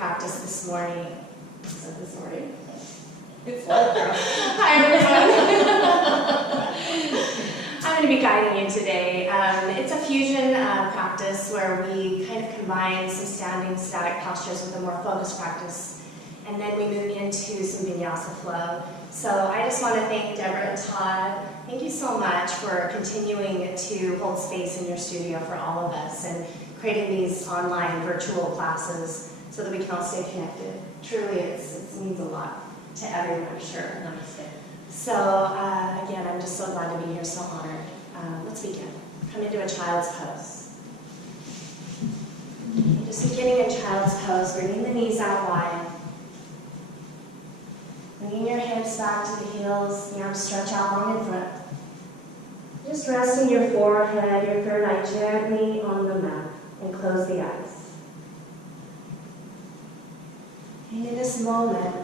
practice this morning. It's Hi everyone. I'm going to be guiding you today. It's a fusion practice where we kind of combine some standing static postures with a more focused practice, and then we move into some vinyasa flow. So I just want to thank Deborah and Todd. Thank you so much for continuing to hold space in your studio for all of us and creating these online virtual classes so that we can all stay connected. Truly, it means a lot to everyone, I'm sure. Namaste. So again, I'm just so glad to be here, so honored. Let's begin. Come into a child's pose. Just beginning in child's pose, bringing the knees out wide. Bringing your hips back to the heels, the arms stretch out long in front. Just resting your forehead, your third eye gently on the mat, and close the eyes. And in this moment,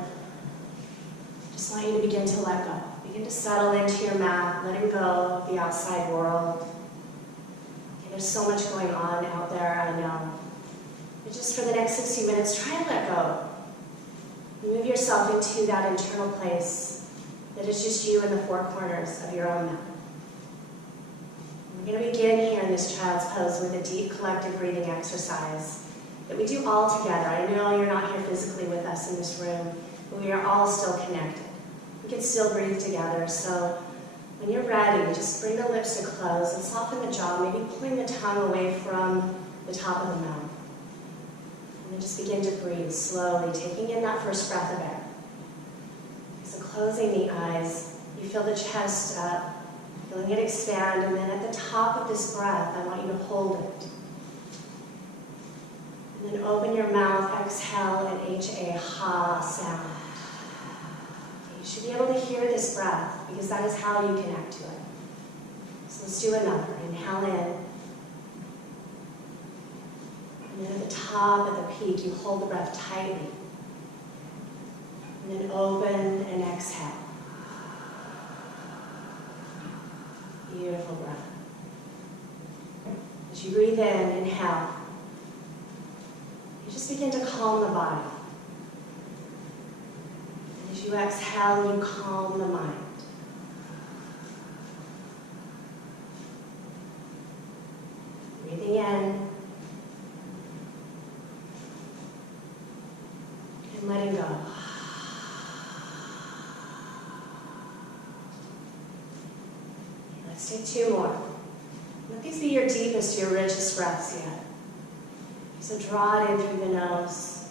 just want you to begin to let go. Begin to settle into your mat, letting go of the outside world. Okay, there's so much going on out there, I know. But just for the next 60 minutes, try and let go. Move yourself into that internal place that is just you in the four corners of your own mat. We're going to begin here in this child's pose with a deep collective breathing exercise that we do all together. I know you're not here physically with us in this room, but we are all still connected. We can still breathe together, so when you're ready, just bring the lips to close and soften the jaw, maybe pulling the tongue away from the top of the mouth. And then just begin to breathe slowly, taking in that first breath of air. So closing the eyes, you feel the chest up, feeling it expand, and then at the top of this breath, I want you to hold it. And then open your mouth, exhale, and H-A, ha sound. You should be able to hear this breath because that is how you connect to it. So let's do another. Inhale in. And then at the top, at the peak, you hold the breath tightly. And then open and exhale. Beautiful breath. As you breathe in, inhale. You just begin to calm the body. And as you exhale, you calm the mind. Breathing in. And letting go. Let's take two more. Let these be your deepest, your richest breaths yet. So draw it in through the nose.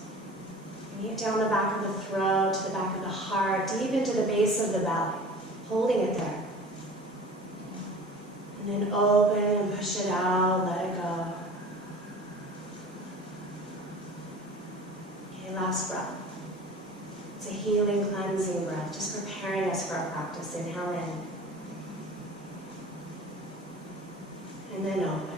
Bring it down the back of the throat, to the back of the heart, deep into the base of the belly, holding it there. And then open and push it out, let it go. Okay, last breath. It's a healing, cleansing breath, just preparing us for our practice. Inhale in. And then open.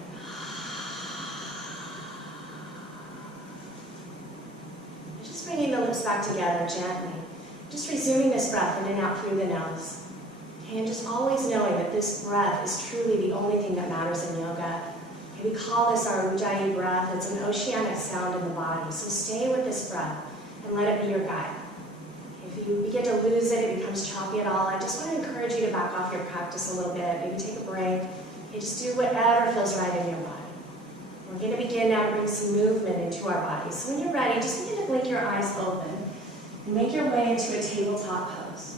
Just bringing the lips back together gently. Just resuming this breath in and out through the nose. Okay, and just always knowing that this breath is truly the only thing that matters in yoga. Okay, we call this our Ujjayi breath. It's an oceanic sound in the body. So stay with this breath and let it be your guide. If you begin to lose it, it becomes choppy at all, I just want to encourage you to back off your practice a little bit. Maybe take a break. Okay, just do whatever feels right in your body. We're going to begin now to bring some movement into our bodies. So when you're ready, just begin to blink your eyes open and make your way into a tabletop pose.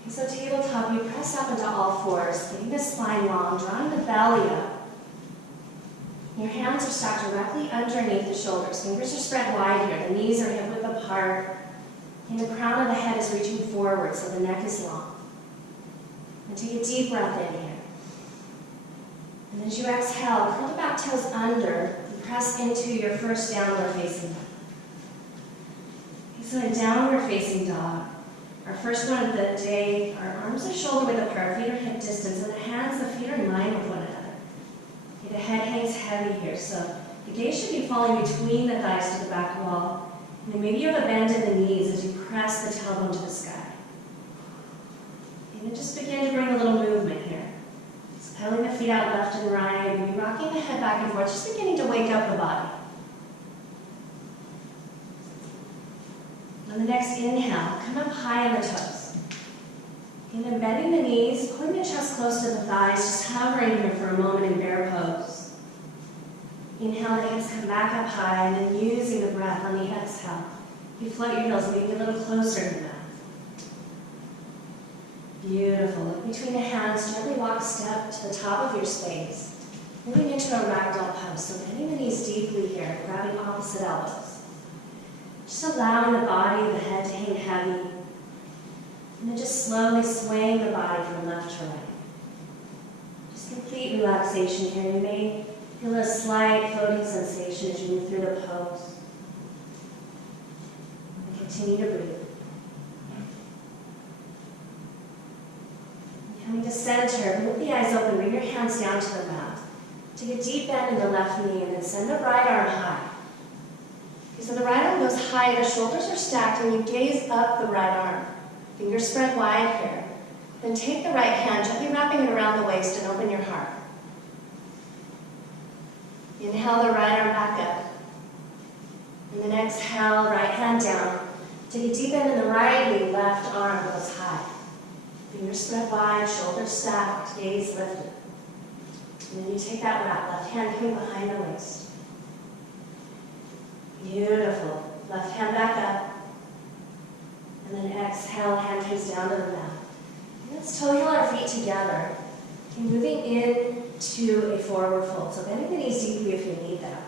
Okay, so tabletop, you press up into all fours, getting the spine long, drawing the belly up. Your hands are stacked directly underneath the shoulders. Fingers are spread wide here. The knees are hip width apart. And the crown of the head is reaching forward, so the neck is long. And take a deep breath in here. And as you exhale, curl the back toes under and press into your first downward facing dog. Okay, so in downward facing dog, our first one of the day, our arms are shoulder width apart, feet are hip distance, and the hands, the feet are in line with one another. Okay, the head hangs heavy here, so the gaze should be falling between the thighs to the back wall. And then maybe you have a bend in the knees as you press the tailbone to the sky. And then just begin to bring a little movement here. So pedaling the feet out left and right, maybe rocking the head back and forth, just beginning to wake up the body. On the next inhale, come up high on the toes. And then bending the knees, pulling the chest close to the thighs, just hovering here for a moment in bear pose. Inhale, the hips come back up high, and then using the breath on the exhale, you float your heels maybe a little closer to the mat. Beautiful. Look between the hands, gently walk step to the top of your space. Moving into a ragdoll pose, so bending the knees deeply here, grabbing opposite elbows. Just allowing the body, the head to hang heavy. And then just slowly swaying the body from left to right. Just complete relaxation here. You may feel a slight floating sensation as you move through the pose. And continue to breathe. Coming to center, move the eyes open, bring your hands down to the mat. Take a deep bend in the left knee and then send the right arm high. Okay, so the right arm goes high, the shoulders are stacked, and you gaze up the right arm. Fingers spread wide here. Then take the right hand, gently wrapping it around the waist and open your heart. Inhale the right arm back up. And then exhale, right hand down. Take a deep bend in the right knee, left arm goes high. Fingers spread wide, shoulders stacked, gaze lifted. And then you take that wrap, left hand coming behind the waist. Beautiful. Left hand back up. And then exhale, hand comes down to the mat. Let's toe heel our feet together. And moving into a forward fold. So bending the knees deeply if you need that.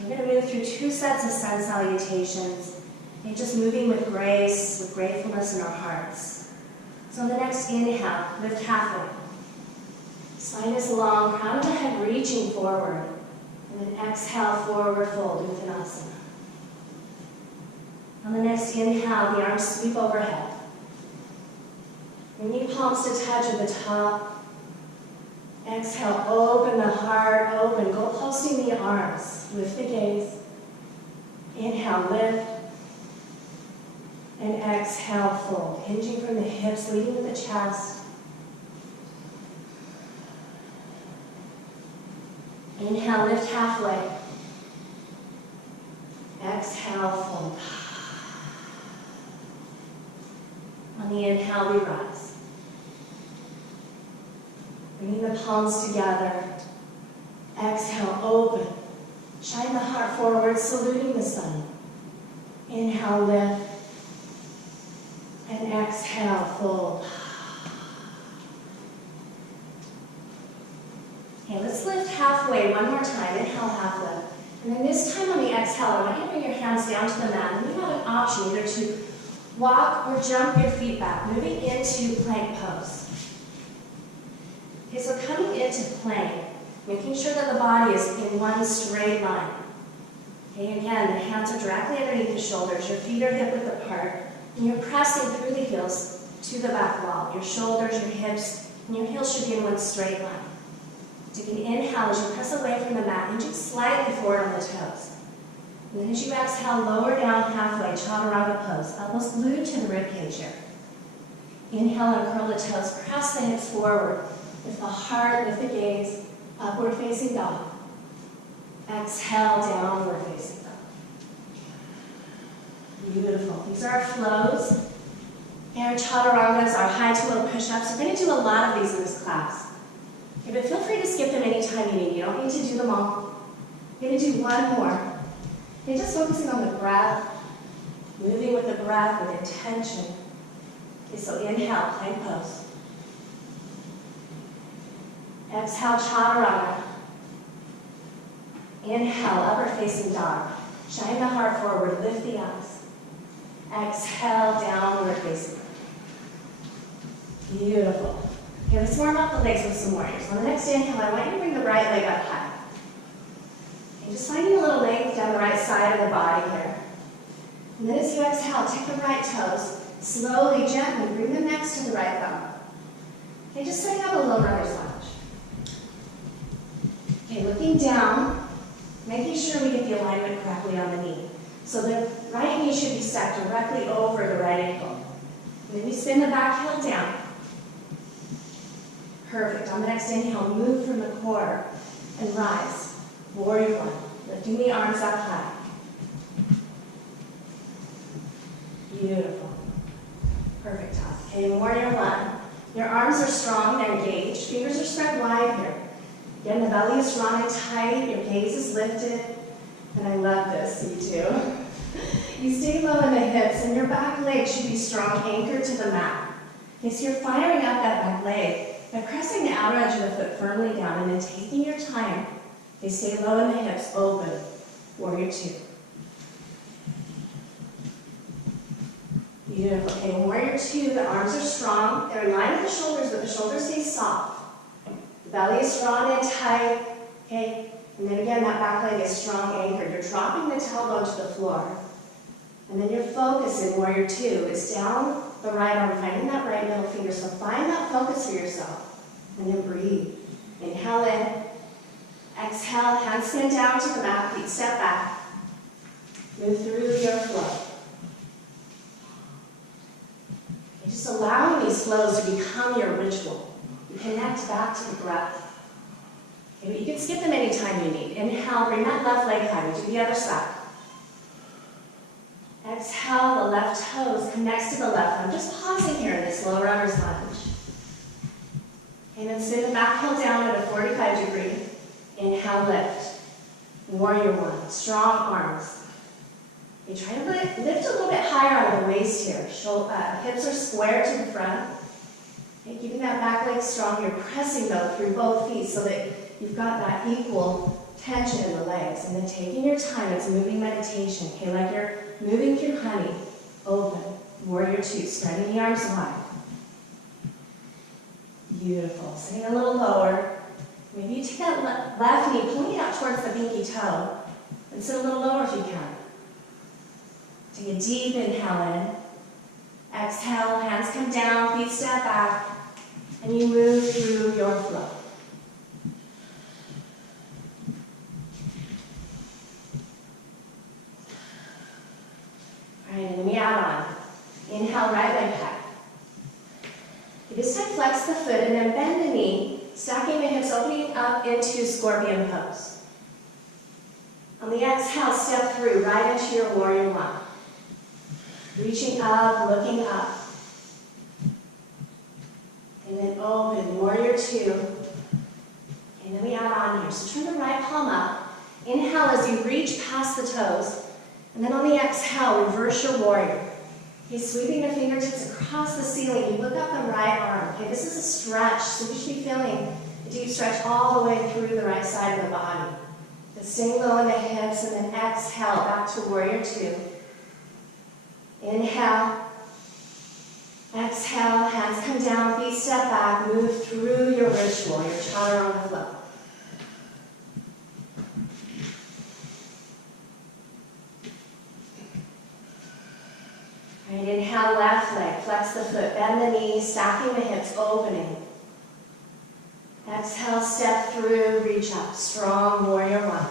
We're going to move through 2 sets of sun salutations. And just moving with grace, with gratefulness in our hearts. So on the next inhale, lift halfway. Spine is long, crown of the head reaching forward. And then exhale, forward fold, Uttanasana. On the next inhale, the arms sweep overhead. Your knee palms to touch at the top. Exhale, open the heart, open. Go pulsing the arms. Lift the gaze. Inhale, lift. And exhale, fold. Hinging from the hips, leading to the chest. Inhale, lift halfway. Exhale, fold. On the inhale, we rise. Bringing the palms together. Exhale, open. Shine the heart forward, saluting the sun. Inhale, lift. And exhale, fold. Okay, let's lift halfway one more time. Inhale, half lift. And then this time on the exhale, I want you to bring your hands down to the mat. And you have an option either to walk or jump your feet back, moving into plank pose. Okay, so coming into plank, making sure that the body is in one straight line. Okay, again, the hands are directly underneath the shoulders, your feet are hip width apart, and you're pressing through the heels to the back wall. Your shoulders, your hips, and your heels should be in one straight line. Take an inhale as you press away from the mat, and just slightly forward on the toes. And then as you exhale, lower down halfway, chaturanga pose. Elbows glued to the ribcage here. Inhale and curl the toes. Press the hips forward. Lift the heart, lift the gaze. Upward facing dog. Exhale, downward facing dog. Beautiful. These are our flows. And our chaturangas, our high to low push-ups. We're going to do a lot of these in this class. Okay, but feel free to skip them anytime you need. You don't need to do them all. We're going to do one more. Okay, just focusing on the breath, moving with the breath with intention. Okay, so inhale, plank pose. Exhale, chaturanga. Inhale, upward facing dog. Shine the heart forward, lift the eyes. Exhale, downward facing dog. Beautiful. Okay, let's warm up the legs with some more here. So on the next inhale, I want you to bring the right leg up high. Okay, just finding a little length down the right side of the body here. And then as you exhale, take the right toes, slowly, gently, bring them next to the right thumb. Okay, just setting up a low runner's lunge. Okay, looking down, making sure we get the alignment correctly on the knee. So the right knee should be stacked directly over the right ankle. And then we spin the back heel down. Perfect. On the next inhale, move from the core and rise. Warrior one. Lifting the arms up high. Beautiful. Perfect, Todd. Okay, warrior one. Your arms are strong and engaged. Fingers are spread wide here. Again, the belly is strong and tight. Your gaze is lifted. And I love this, you too. You stay low in the hips, and your back leg should be strong, anchored to the mat. Okay, so you're firing up that back leg by pressing the outer edge of the foot firmly down and then taking your time. Okay, stay low in the hips, open. Warrior two. Beautiful. Okay, warrior two, the arms are strong. They're in line with the shoulders, but the shoulders stay soft. The belly is strong and tight. Okay, and then again, that back leg is strong, anchored. You're dropping the tailbone to the floor. And then your focus in warrior two is down the right arm, finding that right middle finger. So find that focus for yourself. And then breathe. Inhale in. Exhale, hands scan down to the mat, feet step back. Move through your flow. Okay, just allowing these flows to become your ritual. You connect back to the breath. Okay, but you can skip them anytime you need. Inhale, bring that left leg high. We do the other side. Exhale, the left toes come next to the left arm. Just pausing here in this lower runner's lunge. And then send the back heel down at a 45-degree. Inhale, lift. Warrior one. Strong arms. You try to lift a little bit higher on the waist here. Hips are square to the front. Okay, keeping that back leg strong. You're pressing though through both feet so that you've got that equal tension in the legs. And then taking your time. It's moving meditation. Okay, like you're moving through honey. Open. Warrior two. Spreading the arms wide. Beautiful. Sitting a little lower. Maybe you take that left knee, pulling it out towards the pinky toe. And sit a little lower if you can. Take a deep inhale in. Exhale, hands come down, feet step back. And you move through your flow. All right, and then we add on. Inhale, right leg high. This time flex the foot and then bend the knee, stacking the hips, opening up into scorpion pose. On the exhale, step through right into your warrior one. Reaching up, looking up. And then open, warrior two. And then we add on here. So turn the right palm up. Inhale as you reach past the toes. And then on the exhale, reverse your warrior. Okay, sweeping the fingertips across the ceiling. You look up the right arm. Okay, this is a stretch, so we should be feeling a deep stretch all the way through the right side of the body. So staying low in the hips, and then exhale back to warrior two. Inhale. Exhale, hands come down, feet step back, move through your ritual, your chaturanga flow. All right, inhale, left leg, flex the foot, bend the knees, stacking the hips, opening. Exhale, step through, reach up, strong warrior one.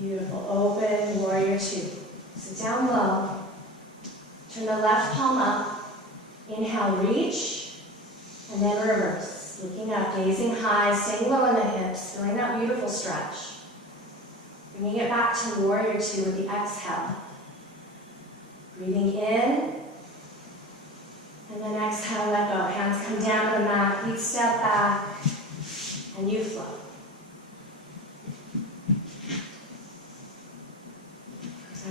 Beautiful, open, warrior two. Sit down low. Turn the left palm up. Inhale, reach, and then reverse. Looking up, gazing high, staying low in the hips, feeling that beautiful stretch. Bringing it back to warrior two with the exhale. Breathing in, and then exhale, let go. Hands come down to the mat, feet step back, and you flow.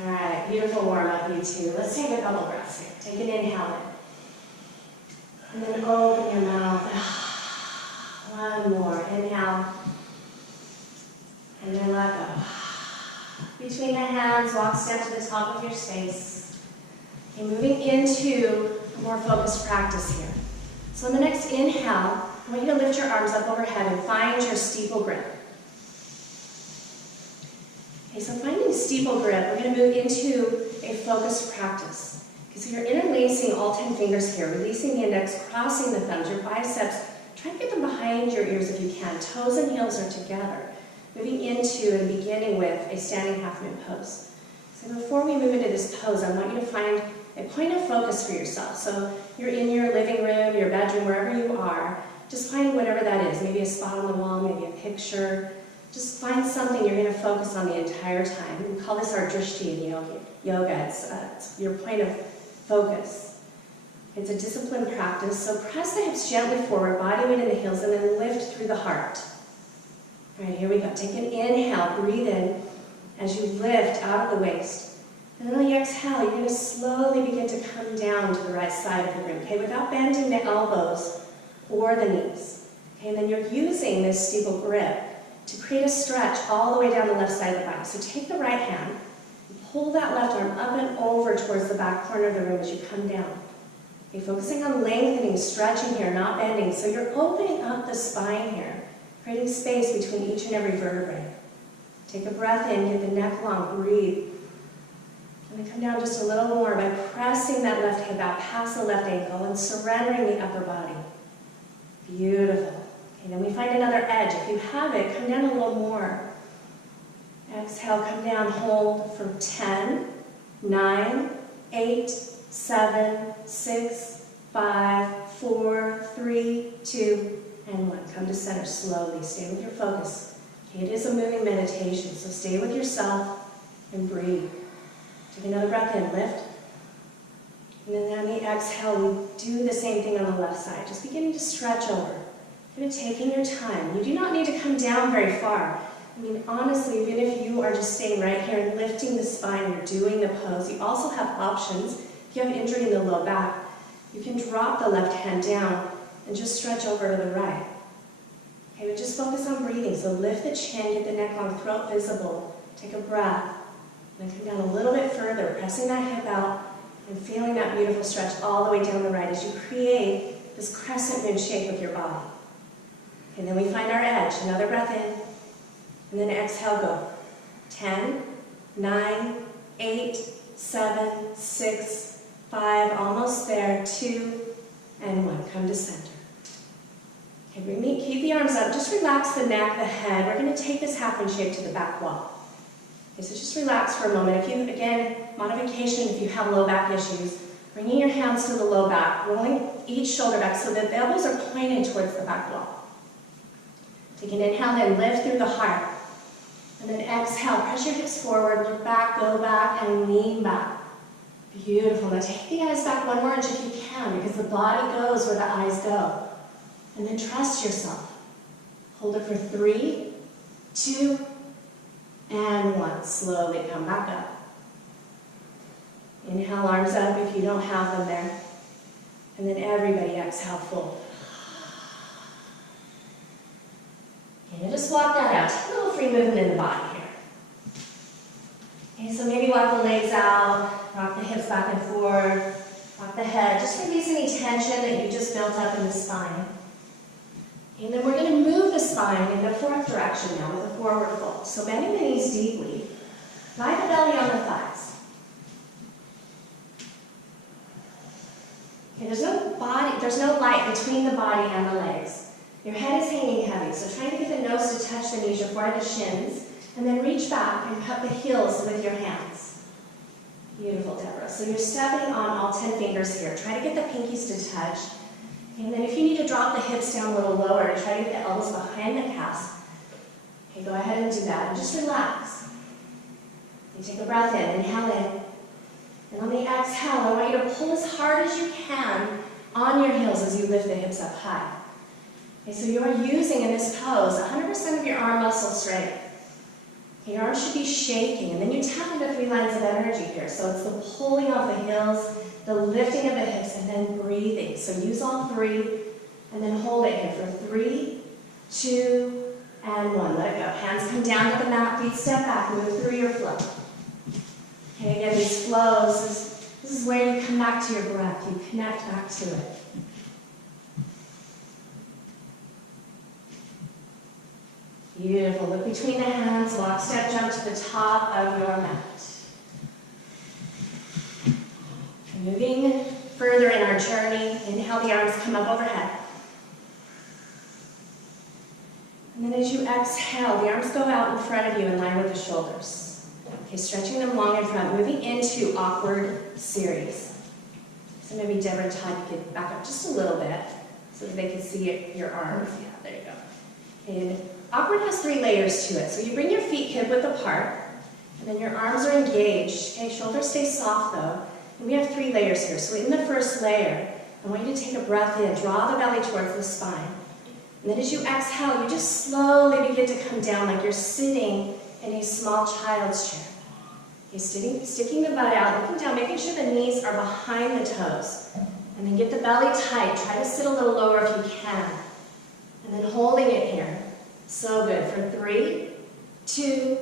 All right, beautiful warm up, you two. Let's take a couple breaths here. Take an inhale in. And then open your mouth. One more. Inhale. And then let go. Between the hands, walk step to the top of your space. Okay, moving into a more focused practice here. So in the next inhale, I want you to lift your arms up overhead and find your steeple grip. Okay, so finding steeple grip, we're going to move into a focused practice. Okay, so you're interlacing all 10 fingers here, releasing the index, crossing the thumbs, your biceps. Try to get them behind your ears if you can. Toes and heels are together. Moving into and beginning with a standing half moon pose. So before we move into this pose, I want you to find a point of focus for yourself. So you're in your living room, your bedroom, wherever you are. Just find whatever that is. Maybe a spot on the wall, maybe a picture. Just find something you're going to focus on the entire time. We call this our drishti in yoga. It's your point of focus. It's a disciplined practice, so press the hips gently forward, body weight in the heels, and then lift through the heart. All right, here we go. Take an inhale, breathe in as you lift out of the waist. And then on the exhale, you're going to slowly begin to come down to the right side of the room, okay, without bending the elbows or the knees. Okay, and then you're using this steeple grip to create a stretch all the way down the left side of the body. So take the right hand, and pull that left arm up and over towards the back corner of the room as you come down. Okay, focusing on lengthening, stretching here, not bending. So you're opening up the spine here, creating space between each and every vertebrae. Take a breath in, get the neck long, breathe. And then come down just a little more by pressing that left hip out past the left ankle and surrendering the upper body. Beautiful. Okay, then we find another edge. If you have it, come down a little more. Exhale, come down, hold for 10, 9, 8, 7, 6, 5, 4, 3, 2, and 1. Come to center slowly. Stay with your focus. Okay, it is a moving meditation, so stay with yourself and breathe. Take another breath in, lift. And then on the exhale, we do the same thing on the left side, just beginning to stretch over. Kind of taking your time. You do not need to come down very far. I mean, honestly, even if you are just staying right here and lifting the spine, you're doing the pose, you also have options. If you have injury in the low back, you can drop the left hand down and just stretch over to the right. Okay, but just focus on breathing. So lift the chin, get the neck long, throat visible. Take a breath. And then come down a little bit further, pressing that hip out and feeling that beautiful stretch all the way down the right as you create this crescent moon shape with your body. And then we find our edge. Another breath in. And then exhale, go. 10, 9, 8, 7, 6, 5, almost there, 2, and 1. Come to center. Okay, keep the arms up. Just relax the neck, the head. We're going to take this half moon shape to the back wall. Okay, so just relax for a moment. If you, again, modification, if you have low back issues, bringing your hands to the low back, rolling each shoulder back so that the elbows are pointed towards the back wall. Take an inhale, then lift through the heart. And then exhale, press your hips forward, look back, go back, and lean back. Beautiful. Now take the eyes back one more inch if you can, because the body goes where the eyes go. And then trust yourself. Hold it for 3, 2, and 1. Slowly come back up. Inhale, arms up if you don't have them there. And then everybody exhale, fold. Okay, and just walk that out. Take a little free movement in the body here. Okay, so maybe walk the legs out, rock the hips back and forth, rock the head. Just release any tension that you just built up in the spine. And then we're going to move the spine in the fourth direction now with a forward fold. So bending the knees deeply, lie the belly on the thighs. Okay, there's no light between the body and the legs. Your head is hanging heavy, so try to get the nose to touch the knees, your forehead the shins, and then reach back and cup the heels with your hands. Beautiful, Deborah. So you're stepping on all 10 fingers here. Try to get the pinkies to touch. And then if you need to drop the hips down a little lower, try to get the elbows behind the calves. Okay, go ahead and do that. And just relax. You take a breath in, inhale in. And on the exhale, I want you to pull as hard as you can on your heels as you lift the hips up high. Okay, so you are using in this pose 100% of your arm muscle strength. Okay, your arms should be shaking, and then you tap into 3 lines of energy here. So it's the pulling of the heels, the lifting of the hips, and then breathing. So use all 3, and then hold it here for 3, 2, and 1. Let it go. Hands come down to the mat, feet step back, move through your flow. Okay, again, these flows, this is where you come back to your breath. You connect back to it. Beautiful. Look between the hands, walk, step, jump to the top of your mat. Moving further in our journey, inhale, the arms come up overhead. And then as you exhale, the arms go out in front of you in line with the shoulders. Okay, stretching them long in front, moving into awkward series. So maybe Deborah and Todd, you could back up just a little bit so that they can see your arms. Yeah, there you go. And Awkward has 3 layers to it. So you bring your feet hip-width apart, and then your arms are engaged. Okay, shoulders stay soft though. And we have 3 layers here. So in the first layer, I want you to take a breath in, draw the belly towards the spine. And then as you exhale, you just slowly begin to come down like you're sitting in a small child's chair. Okay, sticking the butt out, looking down, making sure the knees are behind the toes. And then get the belly tight. Try to sit a little lower if you can. And then holding it here. So good. For 3, 2,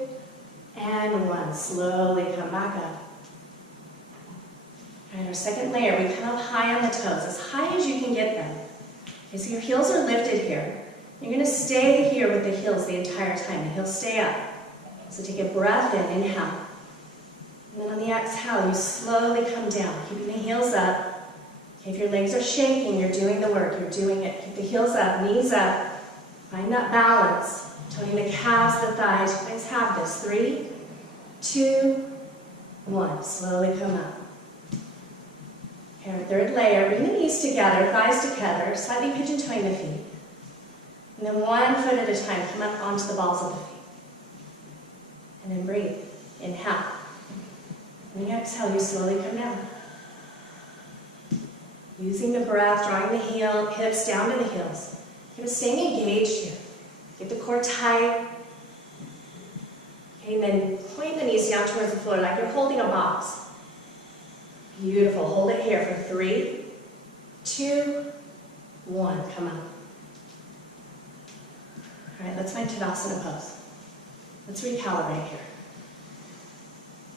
and 1. Slowly come back up. All right, our second layer, we come up high on the toes, as high as you can get them. Okay, so your heels are lifted here. You're going to stay here with the heels the entire time. The heels stay up. So take a breath in, inhale. And then on the exhale, you slowly come down, keeping the heels up. Okay, if your legs are shaking, you're doing the work. You're doing it. Keep the heels up, knees up. Find that balance. Toning the calves, the thighs. You guys have this. 3, 2, 1. Slowly come up. Okay, our third layer. Bring the knees together, thighs together, slightly pigeon-toeing the feet. And then 1 foot at a time, come up onto the balls of the feet. And then breathe. Inhale. And then exhale, you slowly come down. Using the breath, drawing the hips down to the heels. Okay, but staying engaged here. Get the core tight. Okay, and then point the knees down towards the floor like you're holding a box. Beautiful. Hold it here for 3, 2, 1. Come up. All right, let's find Tadasana pose. Let's recalibrate here.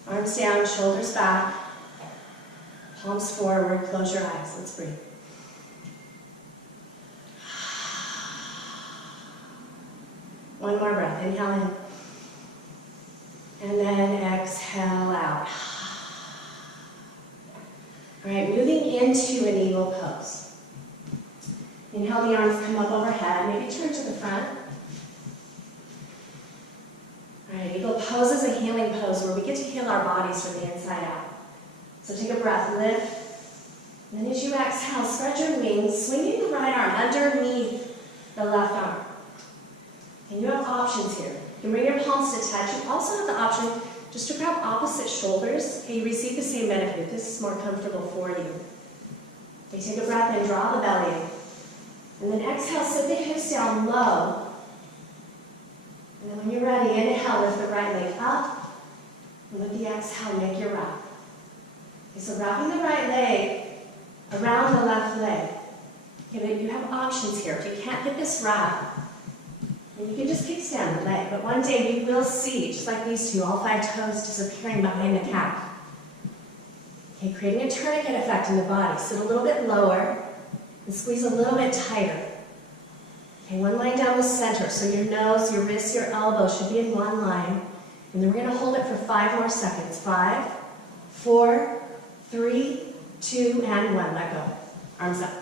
Arms down, shoulders back, palms forward, close your eyes. Let's breathe. One more breath. Inhale in. And then exhale out. All right, moving into an eagle pose. Inhale, the arms come up overhead. Maybe turn to the front. All right, eagle pose is a healing pose where we get to heal our bodies from the inside out. So take a breath, lift. And then as you exhale, spread your wings, swinging the right arm underneath the left arm. And you have options here. You can bring your palms to touch. You also have the option just to grab opposite shoulders. Okay, you receive the same benefit. This is more comfortable for you. Okay, take a breath in, draw the belly in. And then exhale, sit the hips down low. And then when you're ready, inhale, lift the right leg up. And with the exhale, make your wrap. Okay, so wrapping the right leg around the left leg. Okay, but you have options here. If you can't get this wrap, then you can just kickstand the leg. But one day you will see, just like these two, all 5 toes disappearing behind the calf. Okay, creating a tourniquet effect in the body. Sit a little bit lower and squeeze a little bit tighter. Okay, one line down the center, so your nose, your wrists, your elbows should be in one line. And then we're going to hold it for 5 more seconds. 5, 4, 3, 2, and 1. Let go. Arms up.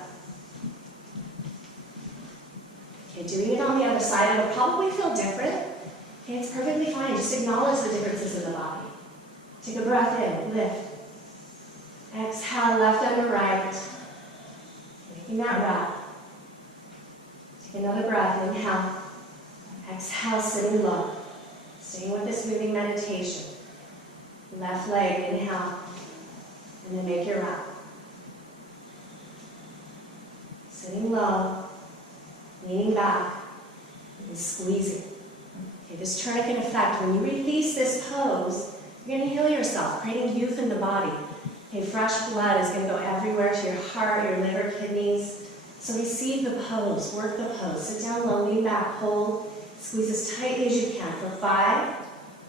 Okay, doing it on the other side, it'll probably feel different. Okay, it's perfectly fine. Just acknowledge the differences in the body. Take a breath in, lift. Exhale, left under right. Making that wrap. Take another breath, inhale. Exhale, sitting low. Staying with this moving meditation. Left leg, inhale. And then make your wrap. Sitting low. Leaning back and squeezing. Okay, this tourniquet effect, when you release this pose, you're going to heal yourself, creating youth in the body. Okay, fresh blood is going to go everywhere to your heart, your liver, kidneys. So receive the pose, work the pose. Sit down low, lean back, hold. Squeeze as tightly as you can for 5,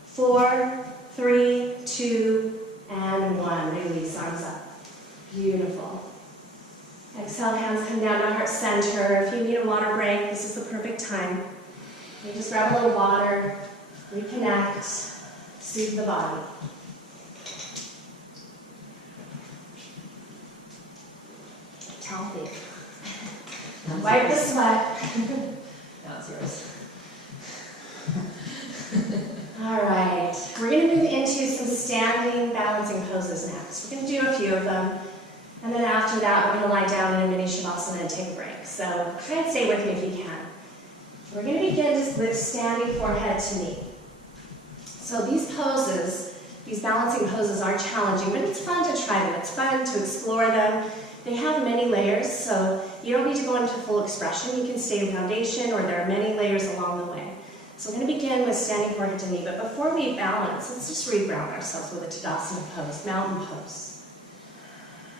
4, 3, 2, and 1. Release, arms up. Beautiful. Exhale, hands come down to heart center. If you need a water break, this is the perfect time. You just grab a little water, reconnect, soothe the body. Healthy. Wipe the sweat. Now it's yours. All right, we're going to move into some standing balancing poses next. We're going to do a few of them. And then after that, we're going to lie down in a mini shavasana and take a break. So try and stay with me if you can. We're going to begin with standing forehead to knee. So these poses, these balancing poses are challenging, but it's fun to try them. It's fun to explore them. They have many layers, so you don't need to go into full expression. You can stay in foundation, or there are many layers along the way. So we're going to begin with standing forehead to knee, but before we balance, let's just reground ourselves with a Tadasana pose, mountain pose.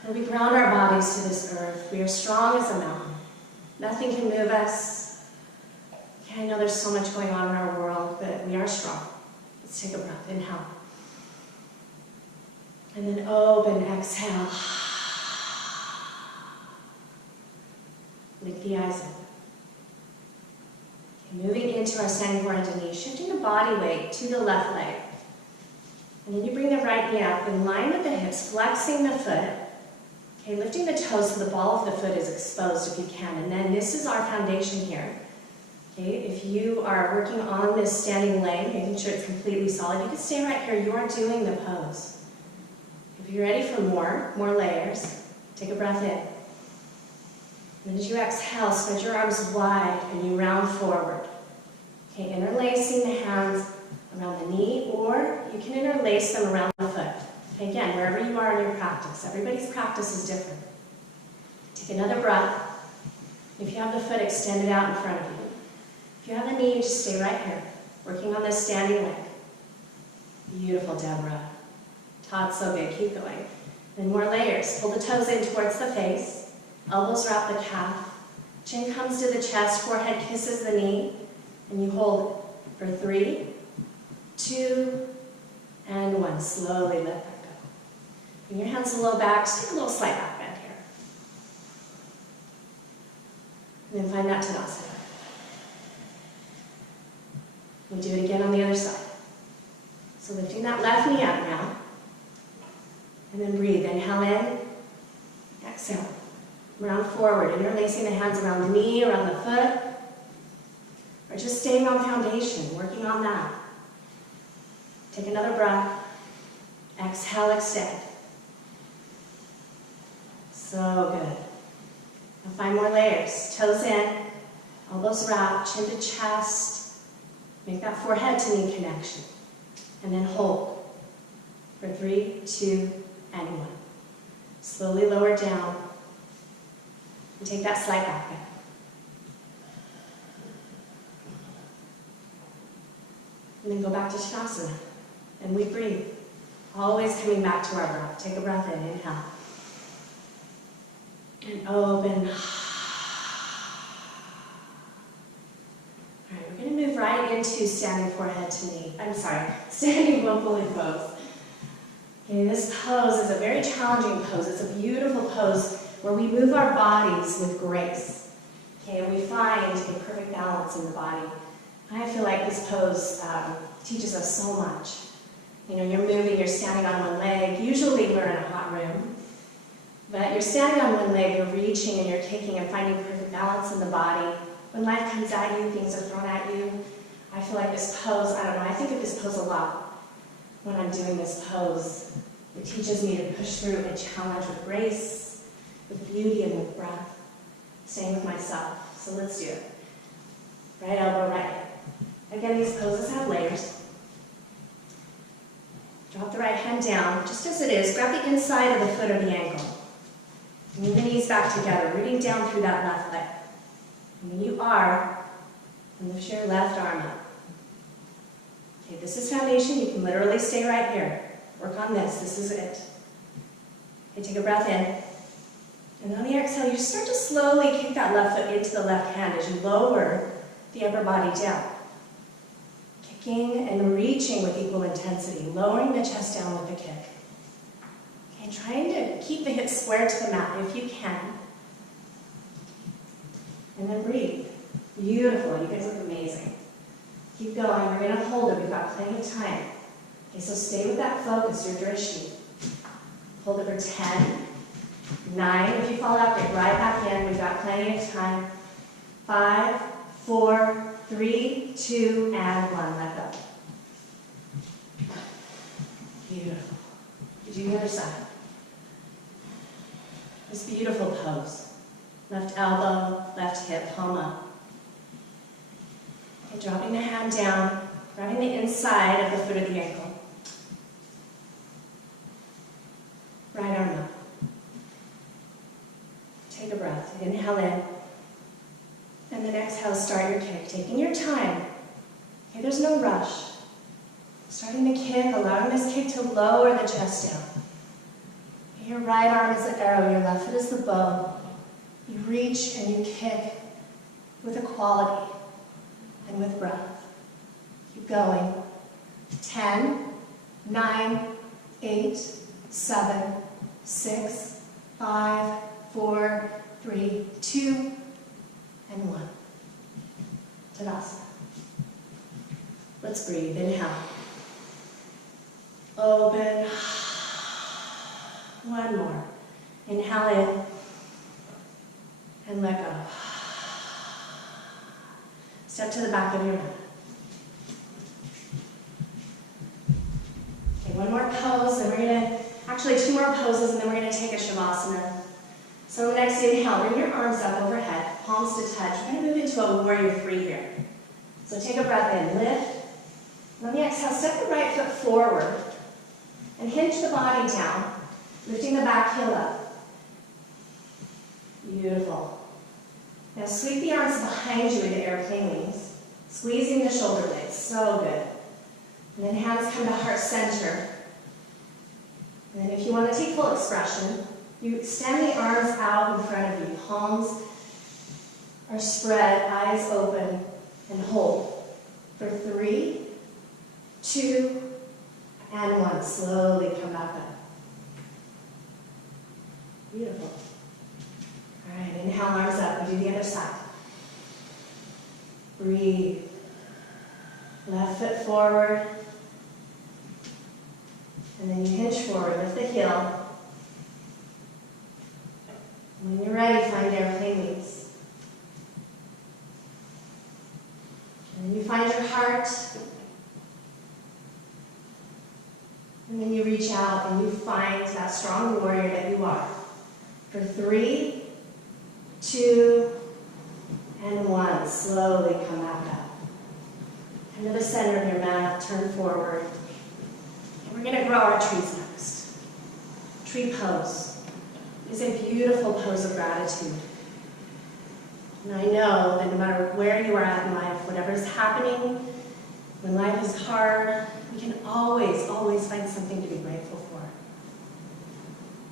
Where we ground our bodies to this earth. We are strong as a mountain. Nothing can move us. Okay, I know there's so much going on in our world, but we are strong. Let's take a breath. Inhale. And then open, exhale. Blink the eyes open. Okay, moving into our standing forehead to knee, shifting the body weight to the left leg. And then you bring the right knee up in line with the hips, flexing the foot. Okay, lifting the toes so the ball of the foot is exposed if you can. And then this is our foundation here. Okay, if you are working on this standing leg, making sure it's completely solid, you can stay right here. You are doing the pose. If you're ready for more layers, take a breath in. And as you exhale, spread your arms wide and you round forward. Okay, interlacing the hands around the knee, or you can interlace them around the foot. Okay, again, wherever you are in your practice. Everybody's practice is different. Take another breath. If you have the foot extended out in front of you. If you have a knee, just stay right here, working on this standing leg. Beautiful, Deborah. Todd, so good. Keep going. And more layers. Pull the toes in towards the face. Elbows wrap the calf. Chin comes to the chest. Forehead kisses the knee. And you hold for 3, 2, and 1. Slowly let that go. Bring your hands to the low back. Just take a little slight back bend here. And then find that Tadasana. We do it again on the other side. So lifting that left knee up now. And then breathe. Inhale in. Exhale. Round forward. Interlacing the hands around the knee, around the foot. Or just staying on foundation, working on that. Take another breath. Exhale, extend. So good. Now 5 more layers. Toes in. Elbows wrap. Chin to chest. Make that forehead to knee connection. And then hold for 3, 2, and 1. Slowly lower down. And take that slight back bend. And then go back to Tadasana. And we breathe. Always coming back to our breath. Take a breath in. Inhale. And open. All right, we're going to move right into standing forehead to knee. Standing bone fully pose. Okay, this pose is a very challenging pose. It's a beautiful pose where we move our bodies with grace. Okay, and we find a perfect balance in the body. I feel like this pose teaches us so much. You know, you're moving, you're standing on one leg. Usually we're in a hot room. But you're standing on one leg, you're reaching and you're taking and finding perfect balance in the body. When life comes at you, things are thrown at you. I feel like this pose, I don't know, I think of this pose a lot when I'm doing this pose. It teaches me to push through a challenge with grace, with beauty, and with breath. Staying with myself. So let's do it. Right elbow, right hip. Again, these poses have layers. Drop the right hand down, just as it is. Grab the inside of the foot or the ankle. Move the knees back together, rooting down through that left leg. And when you are, lift your left arm up. Okay, this is foundation. You can literally stay right here. Work on this. This is it. Okay, take a breath in. And on the exhale, you start to slowly kick that left foot into the left hand as you lower the upper body down. Kicking and reaching with equal intensity, lowering the chest down with the kick. Okay, trying to keep the hips square to the mat if you can. And then breathe. Beautiful. You guys look amazing. Keep going. We're going to hold it. We've got plenty of time. Okay, so stay with that focus, your drishti. Hold it for 10, 9. If you fall out, get right back in. We've got plenty of time. 5, 4, 3, 2, and 1. Let go. Beautiful. Do the other side. This beautiful pose. Left elbow, left hip, palm up. And dropping the hand down, grabbing the inside of the foot of the ankle. Right arm up. Take a breath. Inhale in. And then exhale, start your kick. Taking your time. Okay, there's no rush. Starting the kick, allowing this kick to lower the chest down. Your right arm is the arrow, your left foot is the bow. You reach and you kick with equality and with breath. Keep going. 10, 9, 8, 7, 6, 5, 4, 3, 2, and 1. Tadasana. Let's breathe. Inhale. Open. One more. Inhale in. And let go. Step to the back of your mat. Okay, one more pose, and we're going to, actually 2 more poses, and then we're going to take a Shavasana. So on the next inhale, bring your arms up overhead, palms to touch. We're going to move into a warrior 3 here. So take a breath in, lift. And on the exhale, step the right foot forward and hinge the body down, lifting the back heel up. Beautiful. Now sweep the arms behind you into airplane wings, squeezing the shoulder blades. So good. And then hands come to heart center. And then if you want to take full expression, you extend the arms out in front of you. Palms are spread, eyes open, and hold. For 3, 2, and 1. Slowly come back up. Beautiful. All right, inhale, arms up. We do the other side. Breathe. Left foot forward. And then you hinge forward, lift the heel. When you're ready, find airplane wings. And then you find your heart. And then you reach out and you find that strong warrior that you are. For 3, 2, and 1. Slowly come back up. Come to the center of your mat, turn forward. And we're going to grow our trees next. Tree pose is a beautiful pose of gratitude. And I know that no matter where you are at in life, whatever is happening, when life is hard, we can always, always find something to be grateful for.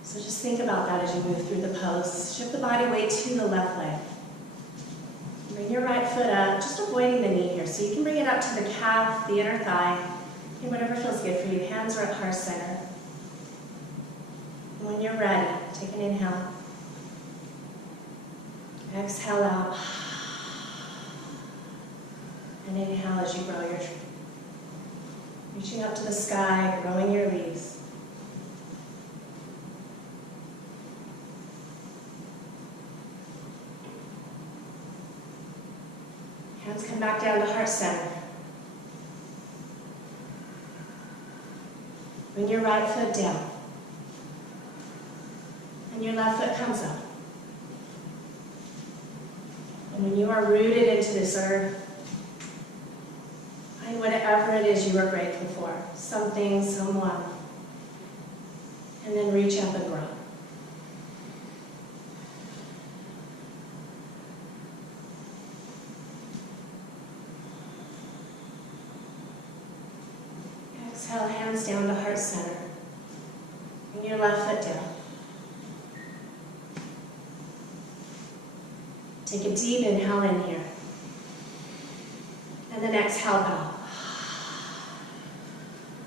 So just think about that as you move through the pose. Shift the body weight to the left leg. Bring your right foot up, just avoiding the knee here. So you can bring it up to the calf, the inner thigh, and whatever feels good for you. Hands are at heart center. And when you're ready, take an inhale. Exhale out. And inhale as you grow your tree. Reaching up to the sky, growing your leaves. Hands come back down to heart center. Bring your right foot down. And your left foot comes up. And when you are rooted into this earth, find whatever it is you are grateful for. Something, someone. And then reach up and grow. Exhale, hands down to heart center. Bring your left foot down. Take a deep inhale in here. And then exhale, bow.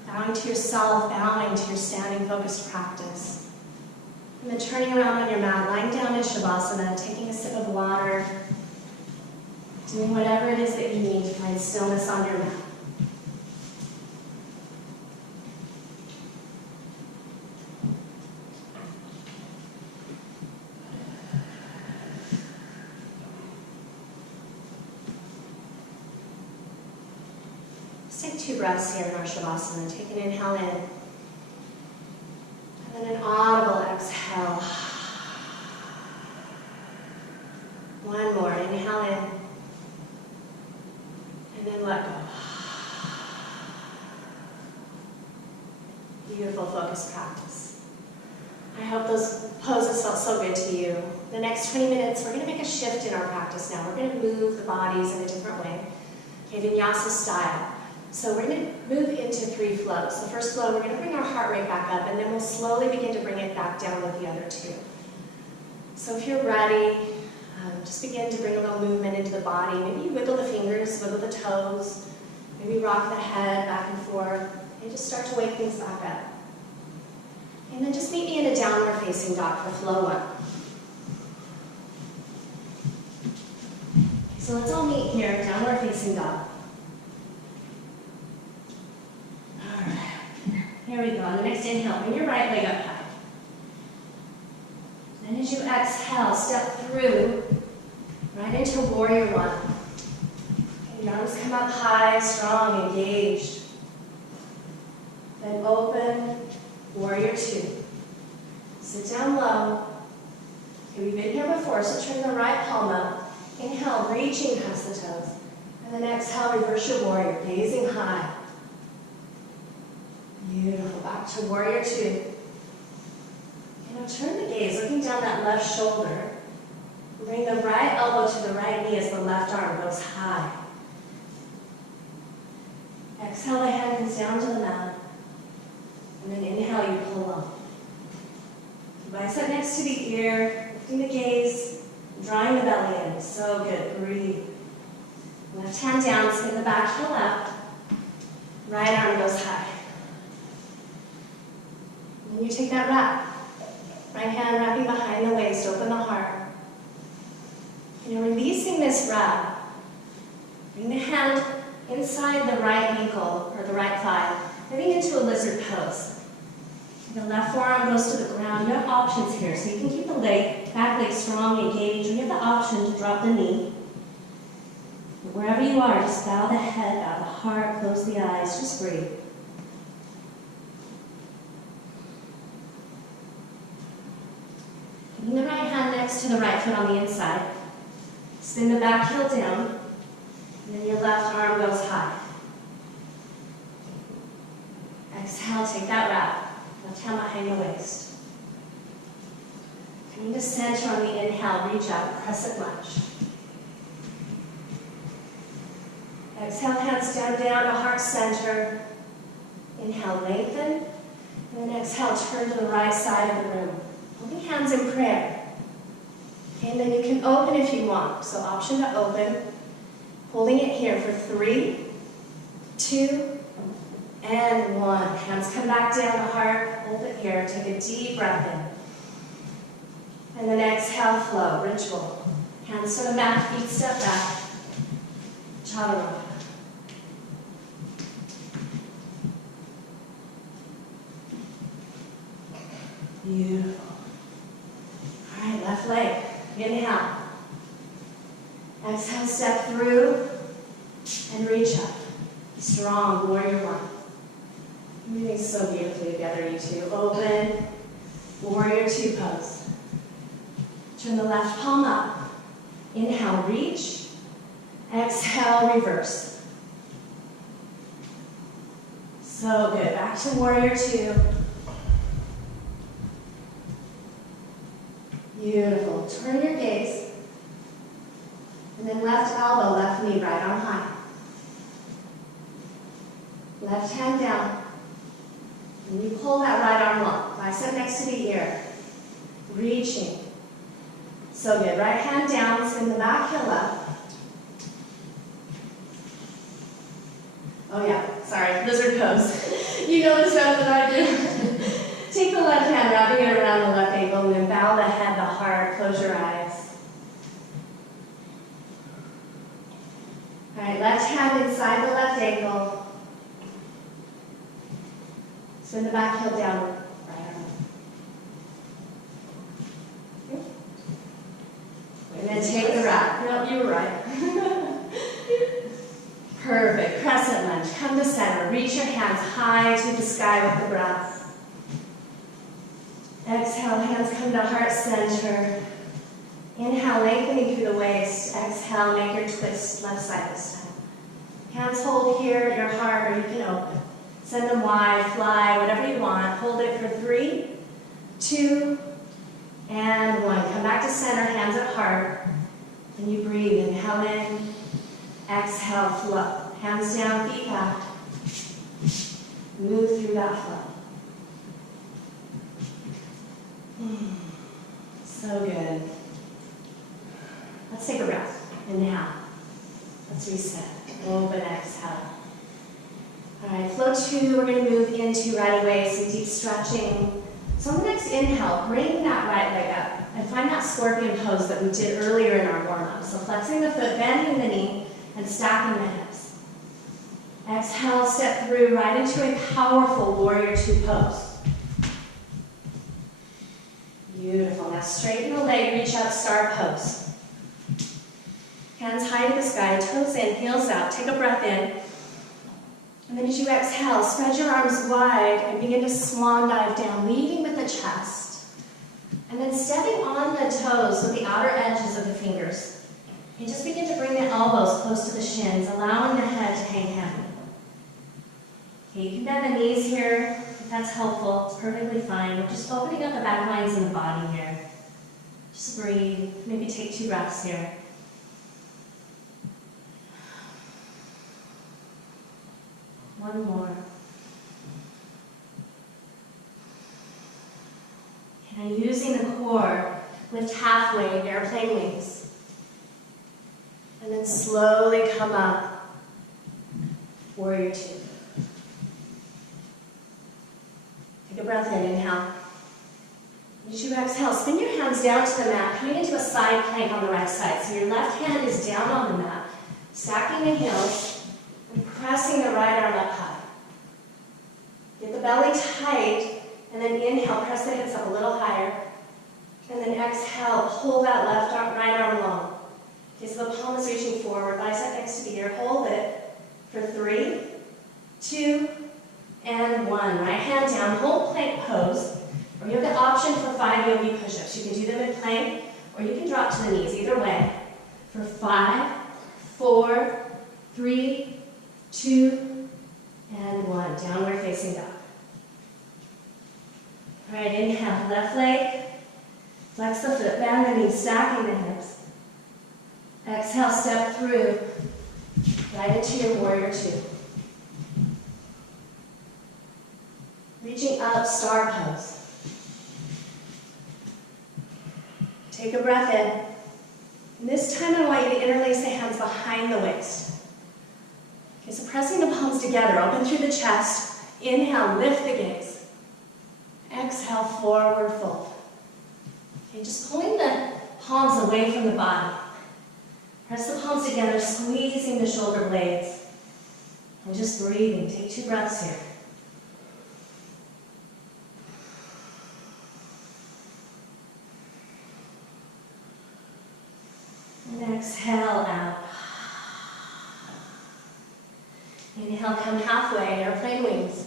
Bowing to yourself, bowing to your standing focused practice. And then turning around on your mat, lying down in Shavasana, taking a sip of water, doing whatever it is that you need to find stillness on your mat. Take 2 breaths here in our Shavasana. Take an inhale in. And then an audible exhale. One more. Inhale in. And hope those poses felt so good to you. The next 20 minutes, we're going to make a shift in our practice now. We're going to move the bodies in a different way. Okay, vinyasa style. So we're going to move into 3 flows. The first flow, we're going to bring our heart rate back up, and then we'll slowly begin to bring it back down with the other 2. So if you're ready, just begin to bring a little movement into the body. Maybe you wiggle the fingers, wiggle the toes, maybe rock the head back and forth, and just start to wake things back up. And then just meet me in a downward facing dog for flow 1. So let's all meet here, downward facing dog. All right, here we go. On the next inhale, bring your right leg up high. Then as you exhale, step through right into warrior 1. Okay, your arms come up high, strong, engaged. Then open, warrior 2. Sit down low. Okay, we've been here before, so turn the right palm up. Inhale, reaching past the toes. And then exhale, reverse your warrior, gazing high. Beautiful. Back to warrior 2. And now turn the gaze, looking down that left shoulder. Bring the right elbow to the right knee as the left arm goes high. Exhale, the hand comes down to the mat. And then inhale, you pull up. Bicep next to the ear, lifting the gaze, drawing the belly in. So good. Breathe. Left hand down, spin the back heel up. Right arm goes high. And then you take that wrap. Right hand wrapping behind the waist, open the heart. And you're releasing this wrap. Bring the hand inside the right ankle, or the right thigh, moving into a lizard pose. The left forearm goes to the ground. You have options here, so you can keep the back leg strong, engaged, or you have the option to drop the knee. But wherever you are, just bow the head, bow the heart, close the eyes, just breathe. Keeping the right hand next to the right foot on the inside. Spin the back heel down, and then your left arm goes high. Exhale, take that wrap. Left hand behind the waist. Coming to center on the inhale, reach out, crescent lunge. Exhale, hands down to heart center. Inhale, lengthen. And then exhale, turn to the right side of the room. Holding hands in prayer. Okay, and then you can open if you want. So option to open. Holding it here for 3, 2, and 1. Hands come back down to heart. Hold it here. Take a deep breath in. And then exhale, flow, ritual. Hands to the mat, feet step back. Chaturanga. Beautiful. All right, left leg. Inhale. Exhale, step through and reach up. Strong, warrior 1. Moving so beautifully together, you two. Open, warrior 2 pose. Turn the left palm up. Inhale, reach. Exhale, reverse. So good. Back to warrior 2. Beautiful. Turn your gaze. And then left elbow, left knee, right arm high. Left hand down. And you pull that right arm long. Bicep next to the ear. Reaching. So good. Right hand down, spin the back heel up. Oh yeah, sorry, lizard pose. You know this better than I do. Take the left hand, wrapping it around the left ankle, and then bow the head, the heart, close your eyes. All right, left hand inside the left ankle. Spin the back heel downward. Right arm. Okay. And then take the wrap. No, you were right. Perfect. Crescent lunge. Come to center. Reach your hands high to the sky with the breath. Exhale, hands come to heart center. Inhale, lengthening through the waist. Exhale, make your twist left side this time. Hands hold here at your heart, or you can open. Send them wide, fly, whatever you want. Hold it for 3, 2, and 1. Come back to center, hands at heart. And you breathe, inhale in, exhale, flow. Hands down, feet back. Move through that flow. So good. Let's take a breath. Inhale. Let's reset. Open, exhale. All right, flow 2, we're going to move into right away, some deep stretching. So on the next inhale, bring that right leg up and find that scorpion pose that we did earlier in our warm-up. So flexing the foot, bending the knee, and stacking the hips. Exhale, step through right into a powerful warrior 2 pose. Beautiful. Now straighten the leg, reach up, star pose. Hands high to the sky, toes in, heels out. Take a breath in. And then as you exhale, spread your arms wide and begin to swan dive down, leading with the chest. And then stepping on the toes with the outer edges of the fingers. And just begin to bring the elbows close to the shins, allowing the head to hang heavy. Okay, you can bend the knees here if that's helpful. It's perfectly fine. We're just opening up the back lines in the body here. Just breathe. Maybe take 2 breaths here. One more. And using the core, lift halfway, airplane wings. And then slowly come up, warrior 2. Take a breath in, inhale. As you exhale, spin your hands down to the mat, coming into a side plank on the right side. So your left hand is down on the mat, stacking the heels, and pressing the right arm up high. Get the belly tight, and then inhale, press the hips up a little higher. And then exhale, pull that left arm, right arm long. Okay, so the palm is reaching forward, bicep next to the ear. Hold it for 3, 2, and 1. Right hand down, hold plank pose. Or you have the option for 5 yogi push-ups. You can do them in plank, or you can drop to the knees, either way. For 5, 4, 3, 2, and 1. Downward facing dog. All right, inhale, left leg. Flex the foot, bend the knee, stacking the hips. Exhale, step through, right into your warrior 2. Reaching up, star pose. Take a breath in. And this time I want you to interlace the hands behind the waist. Okay, so pressing the palms together, open through the chest. Inhale, lift the gaze. Exhale, forward fold. Okay, just pulling the palms away from the body. Press the palms together, squeezing the shoulder blades. And just breathing. Take 2 breaths here. And exhale out. Inhale, come halfway, airplane wings.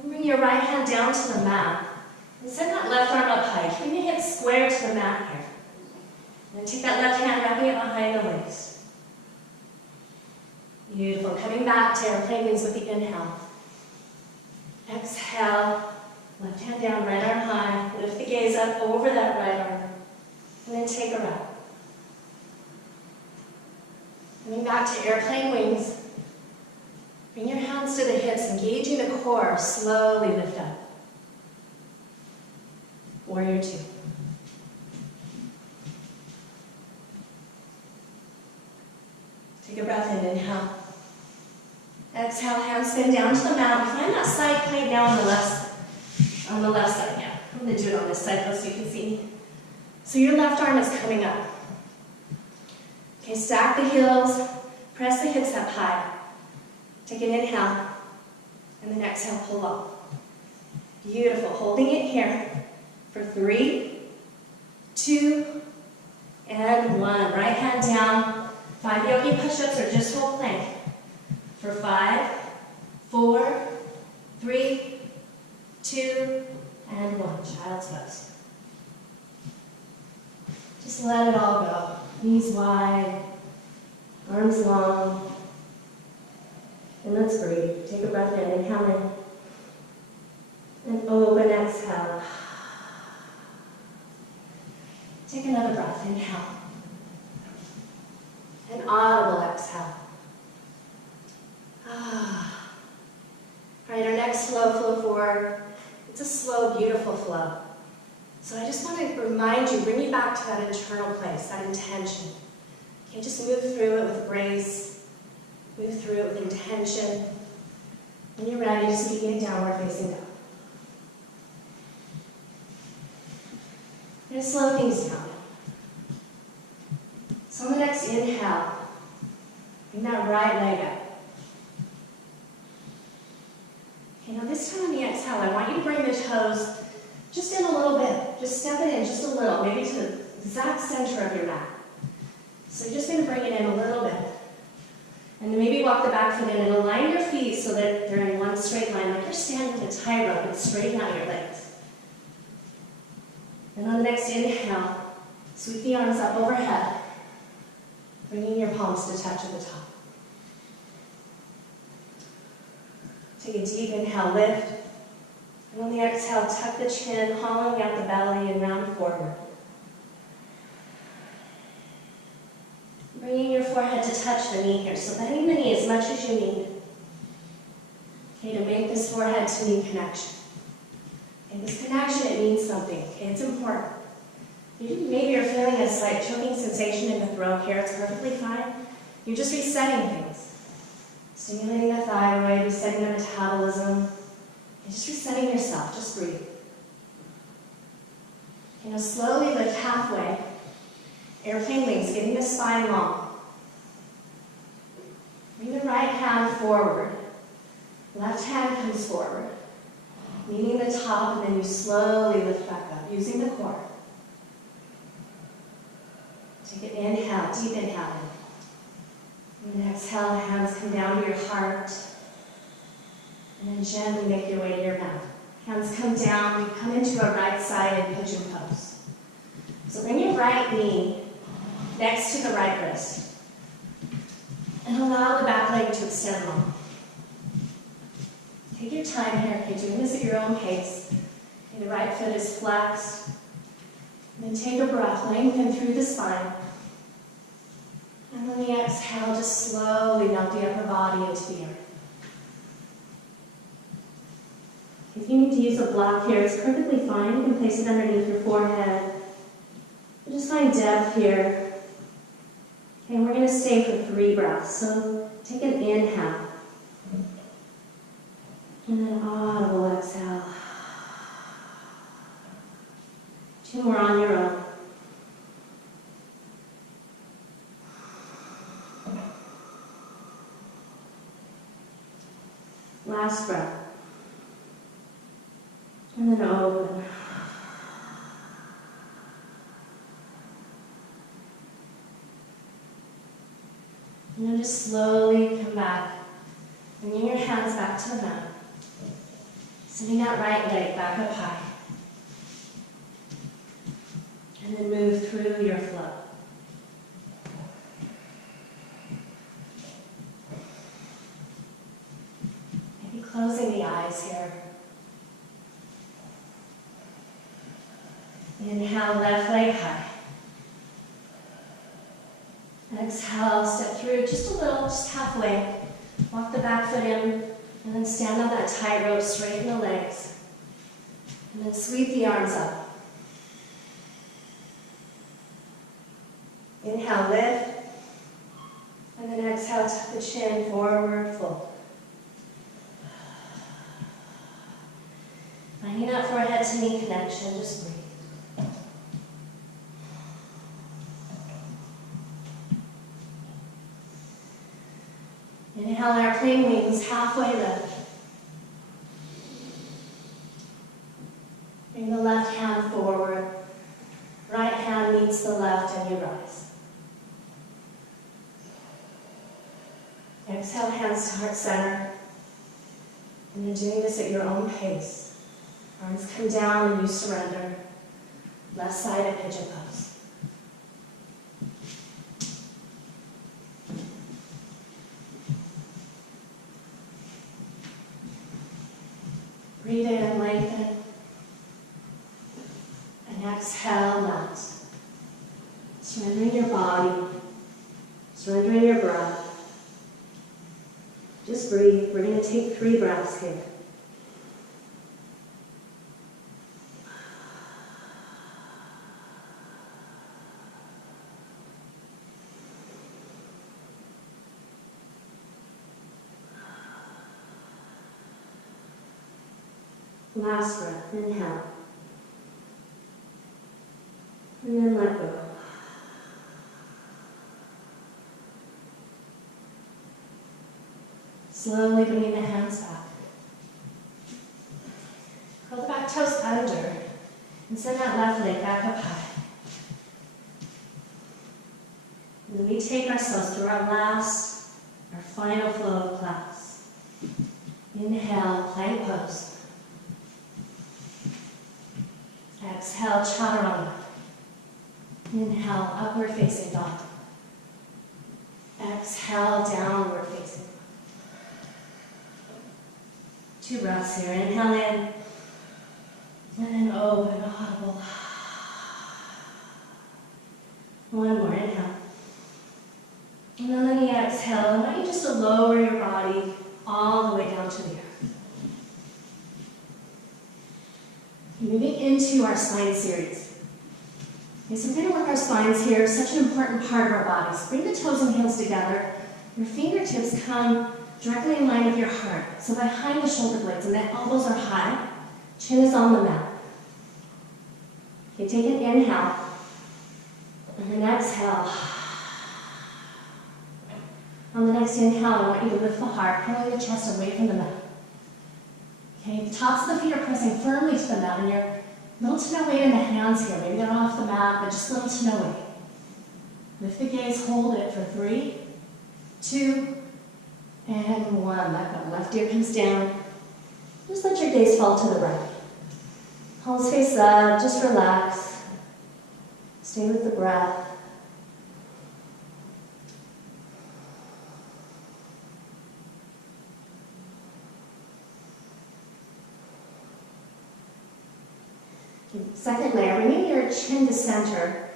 And bring your right hand down to the mat. And send that left arm up high. Keep your hips square to the mat here. And then take that left hand, wrapping it behind the waist. Beautiful. Coming back to airplane wings with the inhale. Exhale. Left hand down, right arm high. Lift the gaze up over that right arm. And then take a breath. Coming back to airplane wings. Bring your hands to the hips, engaging the core. Slowly lift up. Warrior 2. Take a breath in, inhale. Exhale, hands spin down to the mat. Find that side plank now on the left side, yeah. I'm going to do it on this side so you can see. So your left arm is coming up. Okay, stack the heels, press the hips up high. Take an inhale, and then exhale, pull up. Beautiful, holding it here for 3, 2, and 1. Right hand down, 5 yogi push-ups or just hold plank. For 5, 4, 3, 2, and 1. Child's pose. Just let it all go. Knees wide, arms long. And let's breathe. Take a breath in, inhale And open, exhale. Take another breath, inhale. An audible exhale. All right, our next flow forward. It's a slow, beautiful flow. So I just want to remind you, bring you back to that internal place, that intention. Okay, just move through it with grace. Move through it with intention. When you're ready, just begin downward facing dog. We're going to slow things down. So on the next inhale, bring that right leg up. Okay, now this time on the exhale, I want you to bring the toes just in a little bit. Just step it in just a little, maybe to the exact center of your mat. So you're just going to bring it in a little bit. And then maybe walk the back foot in and align your feet so that they're in one straight line, like you're standing with a tightrope, and straighten out your legs. And on the next inhale, sweep the arms up overhead, bringing your palms to touch at the top. Take a deep inhale, lift. And on the exhale, tuck the chin, hollowing out the belly, and round forward. Bringing your forehead to touch the knee here, so bending the knee as much as you need. Okay, to make this forehead to knee connection. Okay, this connection, it means something. Okay, it's important. Maybe you're feeling a slight choking sensation in the throat here. It's perfectly fine. You're just resetting things. Stimulating the thyroid, resetting the metabolism. And just resetting yourself. Just breathe. Okay, now slowly lift halfway. Airplane wings, getting the spine long. Bring the right hand forward. Left hand comes forward. Meeting the top, and then you slowly lift back up, using the core. Take an inhale, deep inhale in. And then exhale, hands come down to your heart. And then gently make your way to your mat. Hands come down, you come into a right-sided pigeon pose. So bring your right knee next to the right wrist. And allow the back leg to extend long. Take your time here, okay, doing this at your own pace. Okay, the right foot is flexed. And then take a breath, lengthen through the spine. And on the exhale, just slowly melt the upper body into the earth. If you need to use a block here, it's perfectly fine. You can place it underneath your forehead. Just find depth here. Okay, we're going to stay for 3 breaths. So take an inhale. And then audible exhale. 2 more on your own. Last breath. And then open. And then just slowly come back. Bringing your hands back to the mat. Sending that right leg back up high. And then move through your flow. Maybe closing the eyes here. Inhale, left leg high. Exhale, step through just a little, just halfway. Walk the back foot in, and then stand on that tightrope, straighten the legs. And then sweep the arms up. Inhale, lift. And then exhale, tuck the chin forward, fold. Finding that forehead to knee connection, just breathe. Inhale, airplane wings, halfway lift. Bring the left hand forward. Right hand meets the left and you rise. Exhale, hands to heart center. And you're doing this at your own pace. Arms come down and you surrender. Left side of pigeon pose. Breathe in, lengthen. exhale, last. Surrendering your body, surrendering your breath. Just breathe. We're going to take 3 breaths here. Last breath, inhale. And then let go. Slowly bringing the hands back. Curl the back toes under and send that left leg back up high. And then we take ourselves through our final flow of class. Inhale, plank pose. Exhale, chaturanga. Inhale, upward facing dog. Exhale, downward facing. 2 breaths here. Inhale in. And then open, audible. 1 more, inhale. And then let me exhale. I want you just to lower your body all the way down to the earth. Moving into our spine series. Okay, so we're going to work our spines here, such an important part of our bodies. Bring the toes and heels together. Your fingertips come directly in line with your heart. So behind the shoulder blades, and the elbows are high. Chin is on the mat. Okay, take an inhale. And then exhale. On the next inhale, I want you to lift the heart, pulling the chest away from the mat. Okay, the tops of the feet are pressing firmly to the mat, and you're little to no weight in the hands here. Maybe they're off the mat, but just little to no weight. Lift the gaze, hold it for 3, 2, and 1. Let go. Left ear comes down. Just let your gaze fall to the right. Palms face up, just relax. Stay with the breath. Second layer, bringing your chin to center.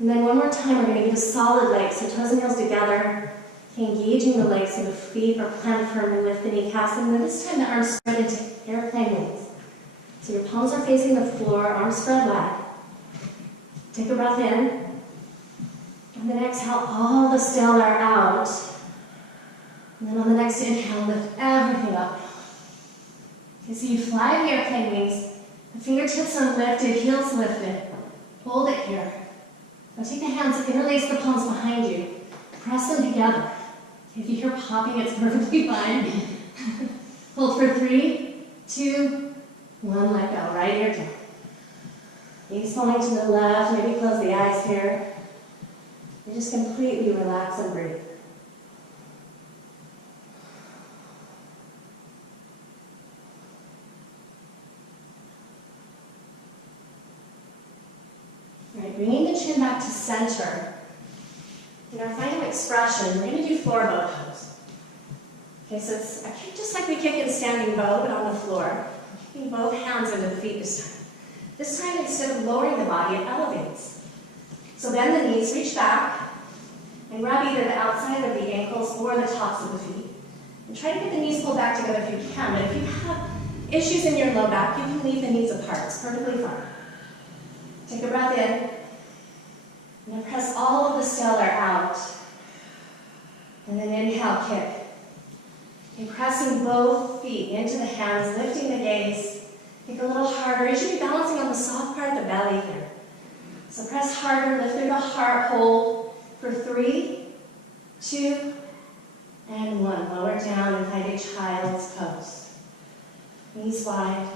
And then one more time, we're going to get a solid leg. So toes and heels together, engaging the legs so the feet are planted firmly, lift the kneecaps. And then this time the arms spread into airplane wings. So your palms are facing the floor, arms spread wide. Take a breath in. And then exhale all the stellar out. And then on the next inhale, lift everything up. Okay, so you fly the airplane wings. The fingertips are lifted, heels lifted. Hold it here. Now take the hands, interlace the palms behind you. Press them together. If you hear popping, it's perfectly fine. Hold for 3, 2, 1, let go. Right ear down. Gaze falling to the left, maybe close the eyes here. And just completely relax and breathe. Alright, bringing the chin back to center. In our final expression, we're going to do floor bow pose. Okay, so it's a kick just like we kick in standing bow, but on the floor. Kicking both hands into the feet this time. This time, instead of lowering the body, it elevates. So bend the knees, reach back, and grab either the outside of the ankles or the tops of the feet. And try to get the knees pulled back together if you can, but if you have issues in your low back, you can leave the knees apart. It's perfectly fine. Take a breath in, and then press all of the stellar out. And then inhale, kick. And pressing both feet into the hands, lifting the gaze. Kick a little harder. You should be balancing on the soft part of the belly here. So press harder, lift through the heart, hold for 3, 2, and 1. Lower down and find a child's pose. Knees wide.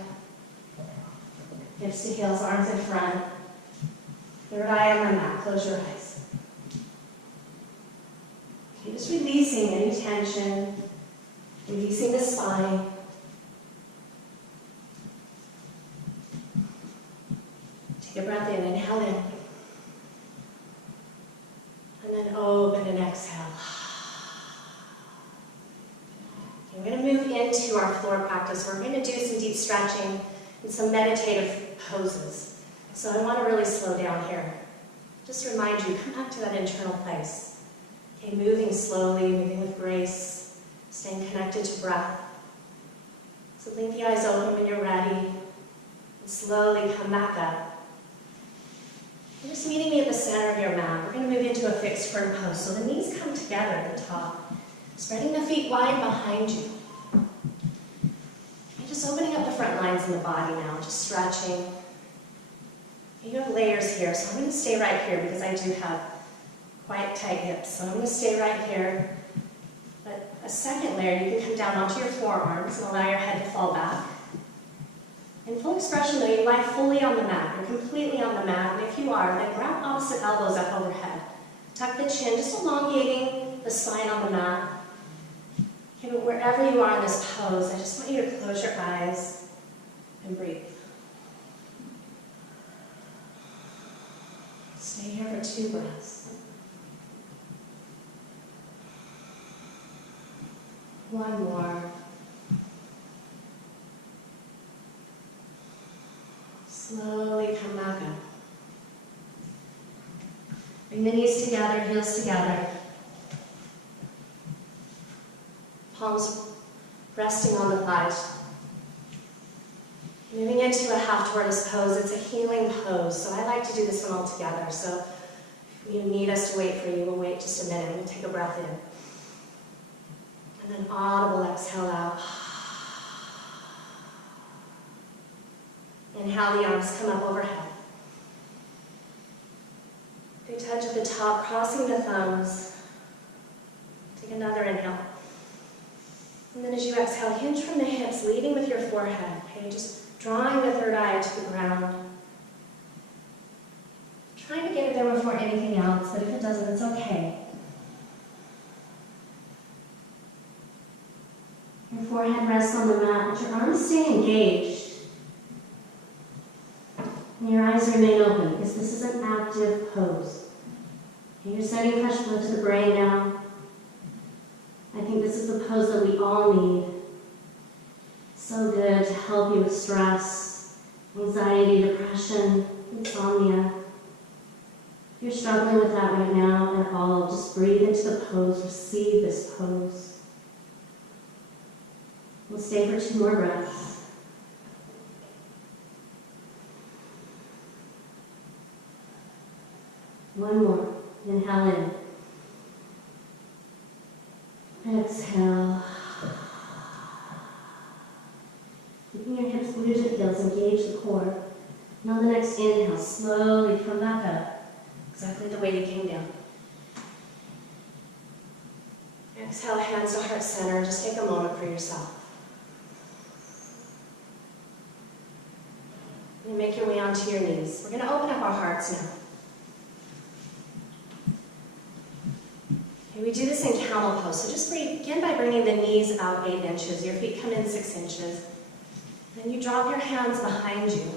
Hips to heels, arms in front. Third eye on the mat. Close your eyes. Okay, just releasing any tension. Releasing the spine. Take a breath in, inhale in. And then open and exhale. Okay, we're going to move into our floor practice. We're going to do some deep stretching and some meditative poses. So I want to really slow down here. Just remind you, come back to that internal place. Okay, moving slowly, moving with grace, staying connected to breath. So blink the eyes open when you're ready, and slowly come back up. You're just meeting me at the center of your mat. We're going to move into a fixed firm pose. So the knees come together at the top, spreading the feet wide behind you. And just opening up the front lines in the body now, just stretching. You have layers here, so I'm going to stay right here because I do have quite tight hips. So I'm going to stay right here. But a second layer, you can come down onto your forearms and allow your head to fall back. In full expression though, you lie fully on the mat. You're completely on the mat. And if you are, then grab opposite elbows up overhead. Tuck the chin, just elongating the spine on the mat. Okay, but wherever you are in this pose, I just want you to close your eyes and breathe. Stay here for 2 breaths. 1 more. Slowly come back up. Bring the knees together, heels together. Palms resting on the thighs. Moving into a half tortoise pose, it's a healing pose, so I like to do this one all together. So if you need us to wait for you, we'll wait just a minute. We'll take a breath in. And then audible exhale out. Inhale, the arms come up overhead. They touch at the top, crossing the thumbs. Take another inhale. And then as you exhale, hinge from the hips, leading with your forehead. Okay, just drawing the third eye to the ground. Trying to get it there before anything else, but if it doesn't, it's okay. Your forehead rests on the mat, but your arms stay engaged. And your eyes remain open, because this is an active pose. And you're sending fresh blood to the brain now. I think this is a pose that we all need. So good to help you with stress, anxiety, depression, insomnia. If you're struggling with that right now at all, just breathe into the pose, receive this pose. We'll stay for 2 more breaths. One more. Inhale in. Exhale. Keeping your hips glued to the heels, engage the core. And on the next inhale, slowly come back up, exactly the way you came down. Exhale, hands to heart center. Just take a moment for yourself. And make your way onto your knees. We're going to open up our hearts now. Okay, we do this in camel pose. So just begin by bringing the knees out 8 inches. Your feet come in 6 inches. Then you drop your hands behind you.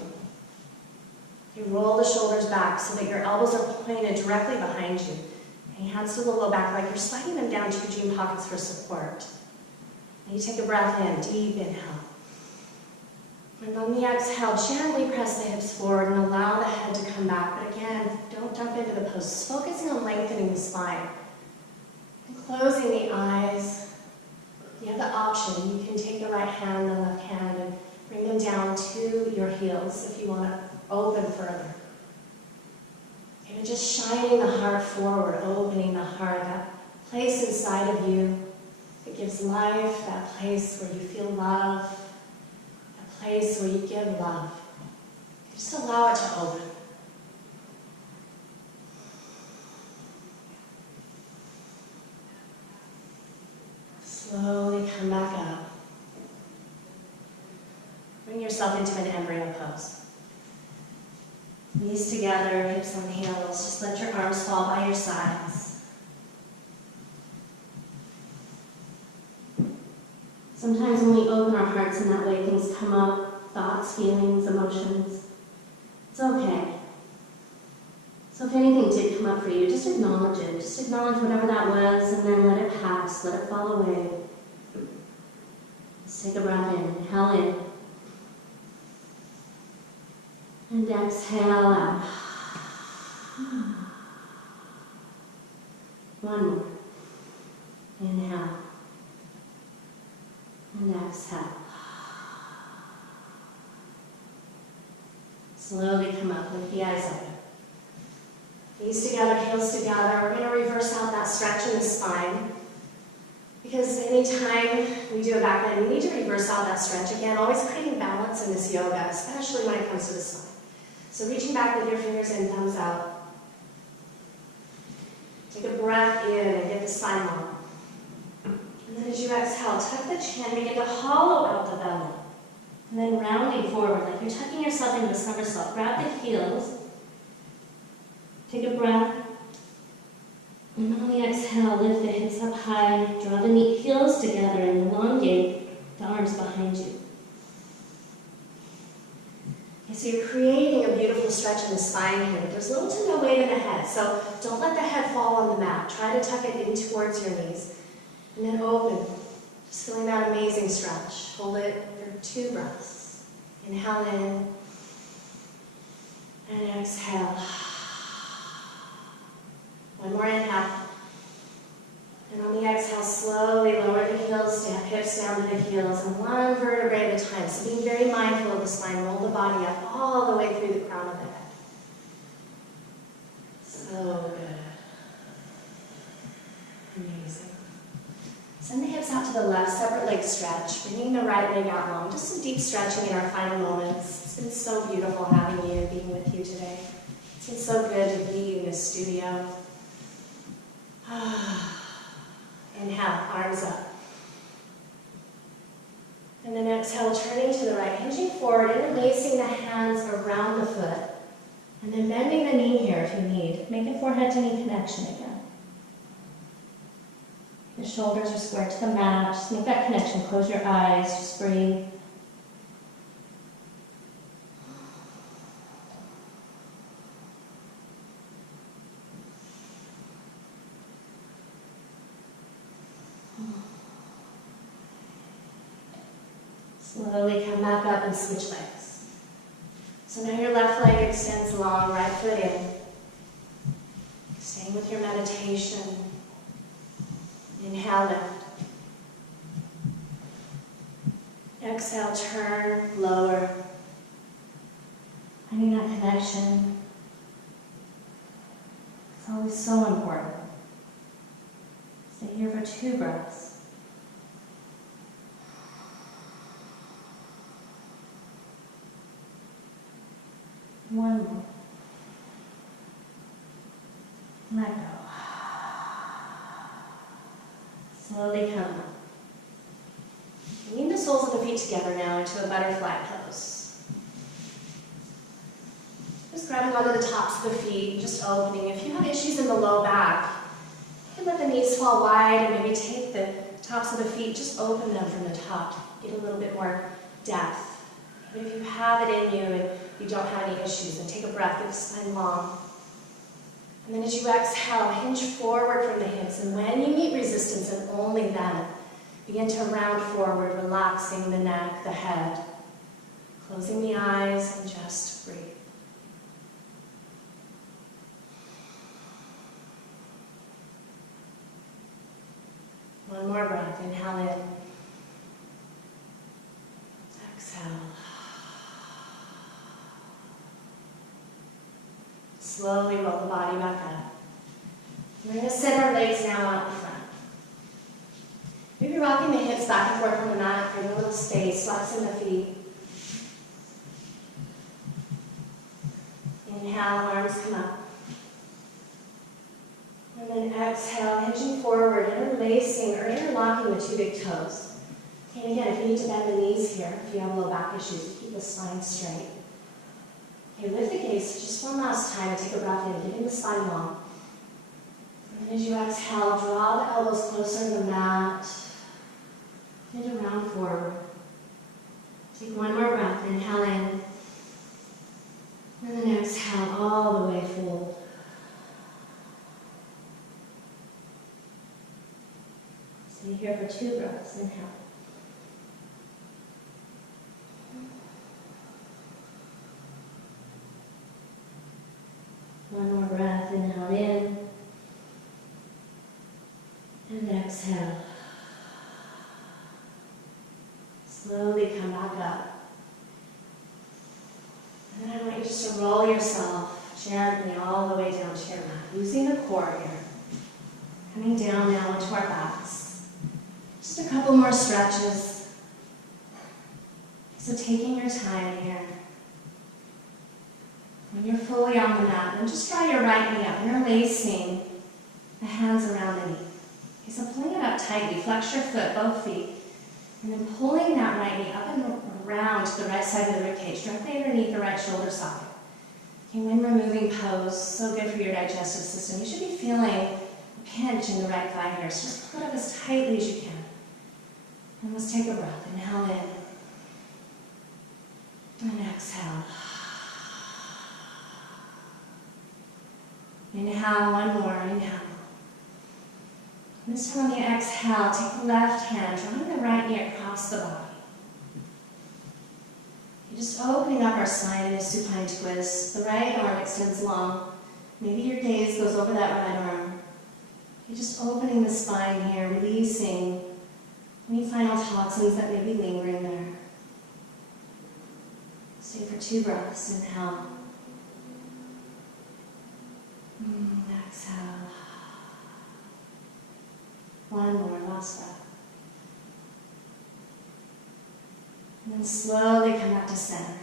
You roll the shoulders back so that your elbows are pointed directly behind you. And your hands to the low back like you're sliding them down to your jean pockets for support. And you take a breath in, deep inhale. And on the exhale, gently press the hips forward and allow the head to come back. But again, don't jump into the pose. Just focusing on lengthening the spine. And closing the eyes. You have the option. You can take the right hand, the left hand, and bring them down to your heels if you want to open further. Okay, just shining the heart forward, opening the heart, that place inside of you that gives life, that place where you feel love, that place where you give love. Just allow it to open. Slowly come back up. Bring yourself into an embryo pose. Knees together, hips on heels. Just let your arms fall by your sides. Sometimes when we open our hearts in that way, things come up, thoughts, feelings, emotions. It's okay. So if anything did come up for you, just acknowledge it. Just acknowledge whatever that was, and then let it pass, let it fall away. Just take a breath in. Inhale in. And exhale out. One more. Inhale. And exhale. Slowly come up with the eyes open. Knees together, heels together. We're going to reverse out that stretch in the spine. Because anytime we do a back bend, we need to reverse out that stretch again, always creating balance in this yoga, especially when it comes to the spine. So reaching back with your fingers in, thumbs out. Take a breath in and get the spine long. And then as you exhale, tuck the chin, begin to hollow out the belly. And then rounding forward, like you're tucking yourself into a somersault. Grab the heels. Take a breath. And on the exhale, lift the hips up high. Draw the heels together and elongate the arms behind you. Okay, so you're creating a beautiful stretch in the spine here. But there's little to no weight in the head, so don't let the head fall on the mat. Try to tuck it in towards your knees. And then open. Just feeling that amazing stretch. Hold it for 2 breaths. Inhale in. And exhale. One more inhale. And on the exhale, slowly lower the heels, hips down to the heels, and one vertebrae at a time. So being very mindful of the spine. Roll the body up all the way through the crown of the head. So good. Amazing. Send the hips out to the left, separate leg stretch, bringing the right leg out long. Just some deep stretching in our final moments. It's been so beautiful having you and being with you today. It's been so good to be in this studio. Inhale, arms up. And then exhale, turning to the right, hinging forward, interlacing the hands around the foot. And then bending the knee here if you need. Make a forehead to knee connection again. The shoulders are squared to the mat. Just make that connection. Close your eyes. Just breathe. Slowly come back up and switch legs. So now your left leg extends long, right foot in. Staying with your meditation. Inhale, lift. Exhale, turn, lower. Finding that connection. It's always so important. Stay here for 2 breaths. One more. Let go. Slowly come up. Bring the soles of the feet together now into a butterfly pose. Just grabbing onto the tops of the feet, just opening. If you have issues in the low back, you can let the knees fall wide and maybe take the tops of the feet, just open them from the top. Get a little bit more depth. But if you have it in you and you don't have any issues, then take a breath, get the spine long. And then as you exhale, hinge forward from the hips. And when you meet resistance, and only then, begin to round forward, relaxing the neck, the head. Closing the eyes and just breathe. One more breath. Inhale in. Exhale. Slowly roll the body back up. We're going to sit our legs now out in front. Maybe rocking the hips back and forth on the mat, creating a little space, flexing the feet. Inhale, arms come up. And then exhale, hinging forward, interlacing or interlocking the 2 big toes. And again, if you need to bend the knees here, if you have low back issues, keep the spine straight. Okay, lift the gaze just one last time and take a breath in, getting the spine long. And then as you exhale, draw the elbows closer to the mat. And to round forward. Take one more breath, inhale in. And then exhale all the way forward. Stay here for 2 breaths, inhale. One more breath, inhale in, and exhale. Slowly come back up. And then I want you just to roll yourself gently all the way down to your mat, using the core here. Coming down now into our backs. Just a couple more stretches. So taking your time here. When you're fully on the mat, then just draw your right knee up, interlacing the hands around the knee. Okay, so pulling it up tightly, flex your foot, both feet, and then pulling that right knee up and around to the right side of the ribcage, directly underneath the right shoulder socket. Okay, when we're moving pose, so good for your digestive system. You should be feeling a pinch in the right thigh here, so just pull it up as tightly as you can. And let's take a breath. Inhale in, and exhale. Inhale, one more, inhale. This time on the exhale, take the left hand, drawing the right knee across the body. You're just opening up our spine in a supine twist. The right arm extends long. Maybe your gaze goes over that right arm. You're just opening the spine here, releasing any final toxins that may be lingering there. Stay for 2 breaths. Inhale. Exhale. One more, last breath. And then slowly come back to center.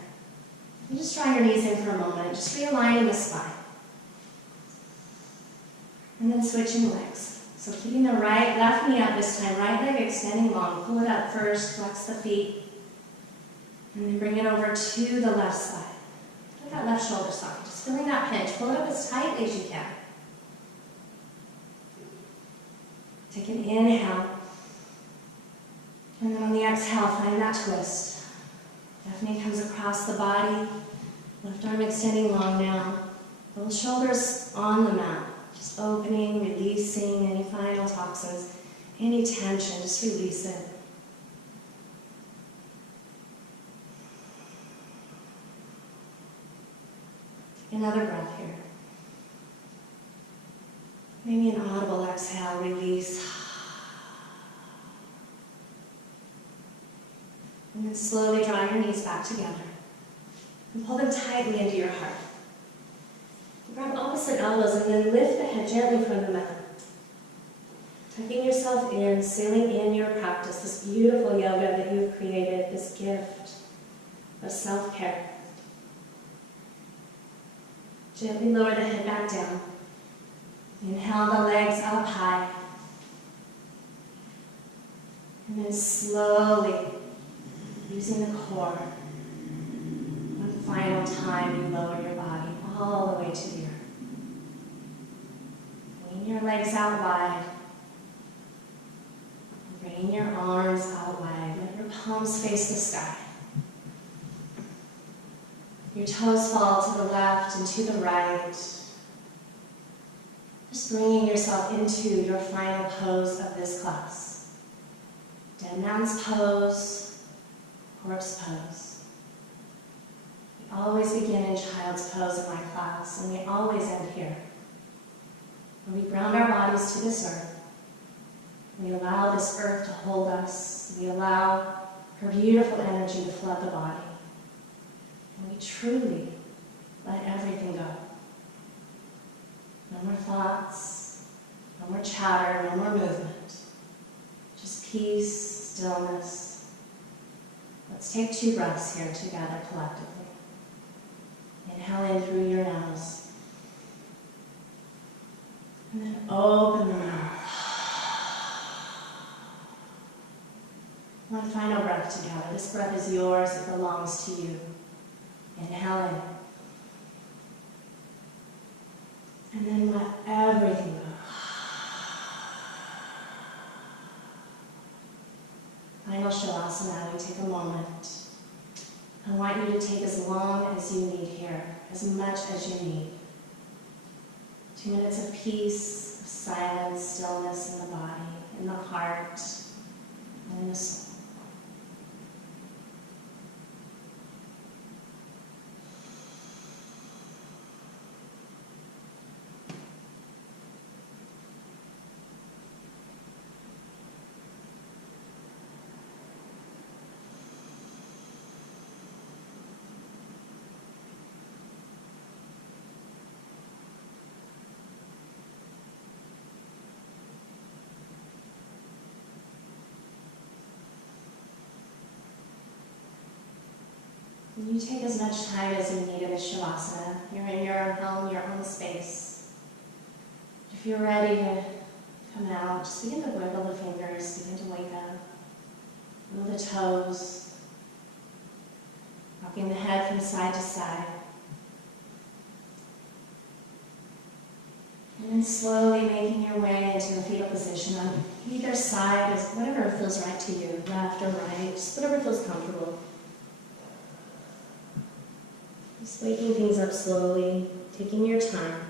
And just draw your knees in for a moment, just realigning the spine. And then switching legs. So keeping the left knee up this time, right leg extending long. Pull it up first, flex the feet. And then bring it over to the left side. Look at that left shoulder socket, just feeling that pinch. Pull it up as tightly as you can. Take an inhale. And then on the exhale, find that twist. Left knee comes across the body. Left arm extending long now. Both shoulders on the mat. Just opening, releasing any final toxins, any tension, just release it. Take another breath here. Maybe an audible exhale, release. And then slowly draw your knees back together. And pull them tightly into your heart. Grab opposite elbows and then lift the head gently from the mat. Tucking yourself in, sealing in your practice, this beautiful yoga that you've created, this gift of self-care. Gently lower the head back down. Inhale the legs up high. And then slowly, using the core, one final time you lower your body all the way to the earth. Bring your legs out wide. Bring your arms out wide. Let your palms face the sky. Your toes fall to the left and to the right. Just bringing yourself into your final pose of this class. Dead man's pose, corpse pose. We always begin in child's pose in my class, and we always end here. When we ground our bodies to this earth, we allow this earth to hold us. We allow her beautiful energy to flood the body. And we truly let everything go. No more thoughts, no more chatter, no more movement. Just peace, stillness. Let's take 2 breaths here together collectively. Inhale in through your nose. And then open the mouth. One final breath together. This breath is yours, it belongs to you. Inhale in. And then let everything go. Final Shavasana, we take a moment. I want you to take as long as you need here, as much as you need. 2 minutes of peace, of silence, stillness in the body, in the heart, and in the soul. And you take as much time as you need in this Shavasana. You're in your own home, your own space. If you're ready to come out, just begin to wiggle the fingers, begin to wake up. Move the toes, rocking the head from side to side. And then slowly making your way into a fetal position on either side, as whatever feels right to you, left or right, just whatever feels comfortable. Just waking things up slowly, taking your time.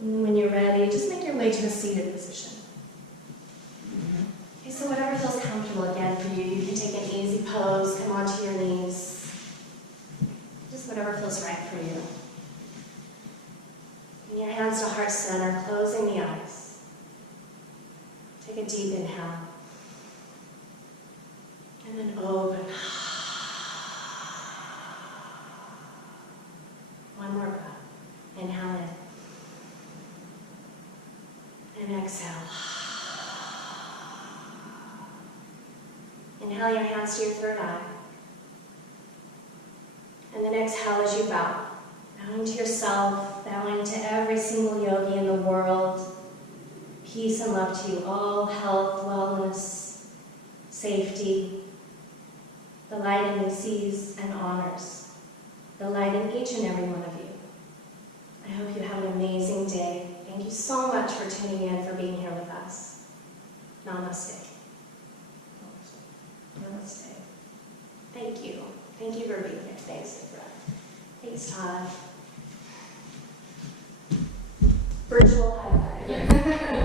And when you're ready, just make your way to a seated position. Okay, so whatever feels comfortable again for you, you can take an easy pose, come onto your knees. Just whatever feels right for you. And your hands to heart center, closing the eyes. Take a deep inhale. And then open. One more breath. Inhale in. And exhale. Inhale your hands to your third eye. And then exhale as you bow. Bowing to yourself, bowing to every single yogi in the world. Peace and love to you all, health, wellness, safety. The light in you sees and honors. The light in each and every one of you. I hope you have an amazing day. Thank you so much for tuning in, for being here with us. Namaste. Namaste. Thank you. Thank you for being here. Thanks, Deborah. Thanks, Todd. Virtual high five.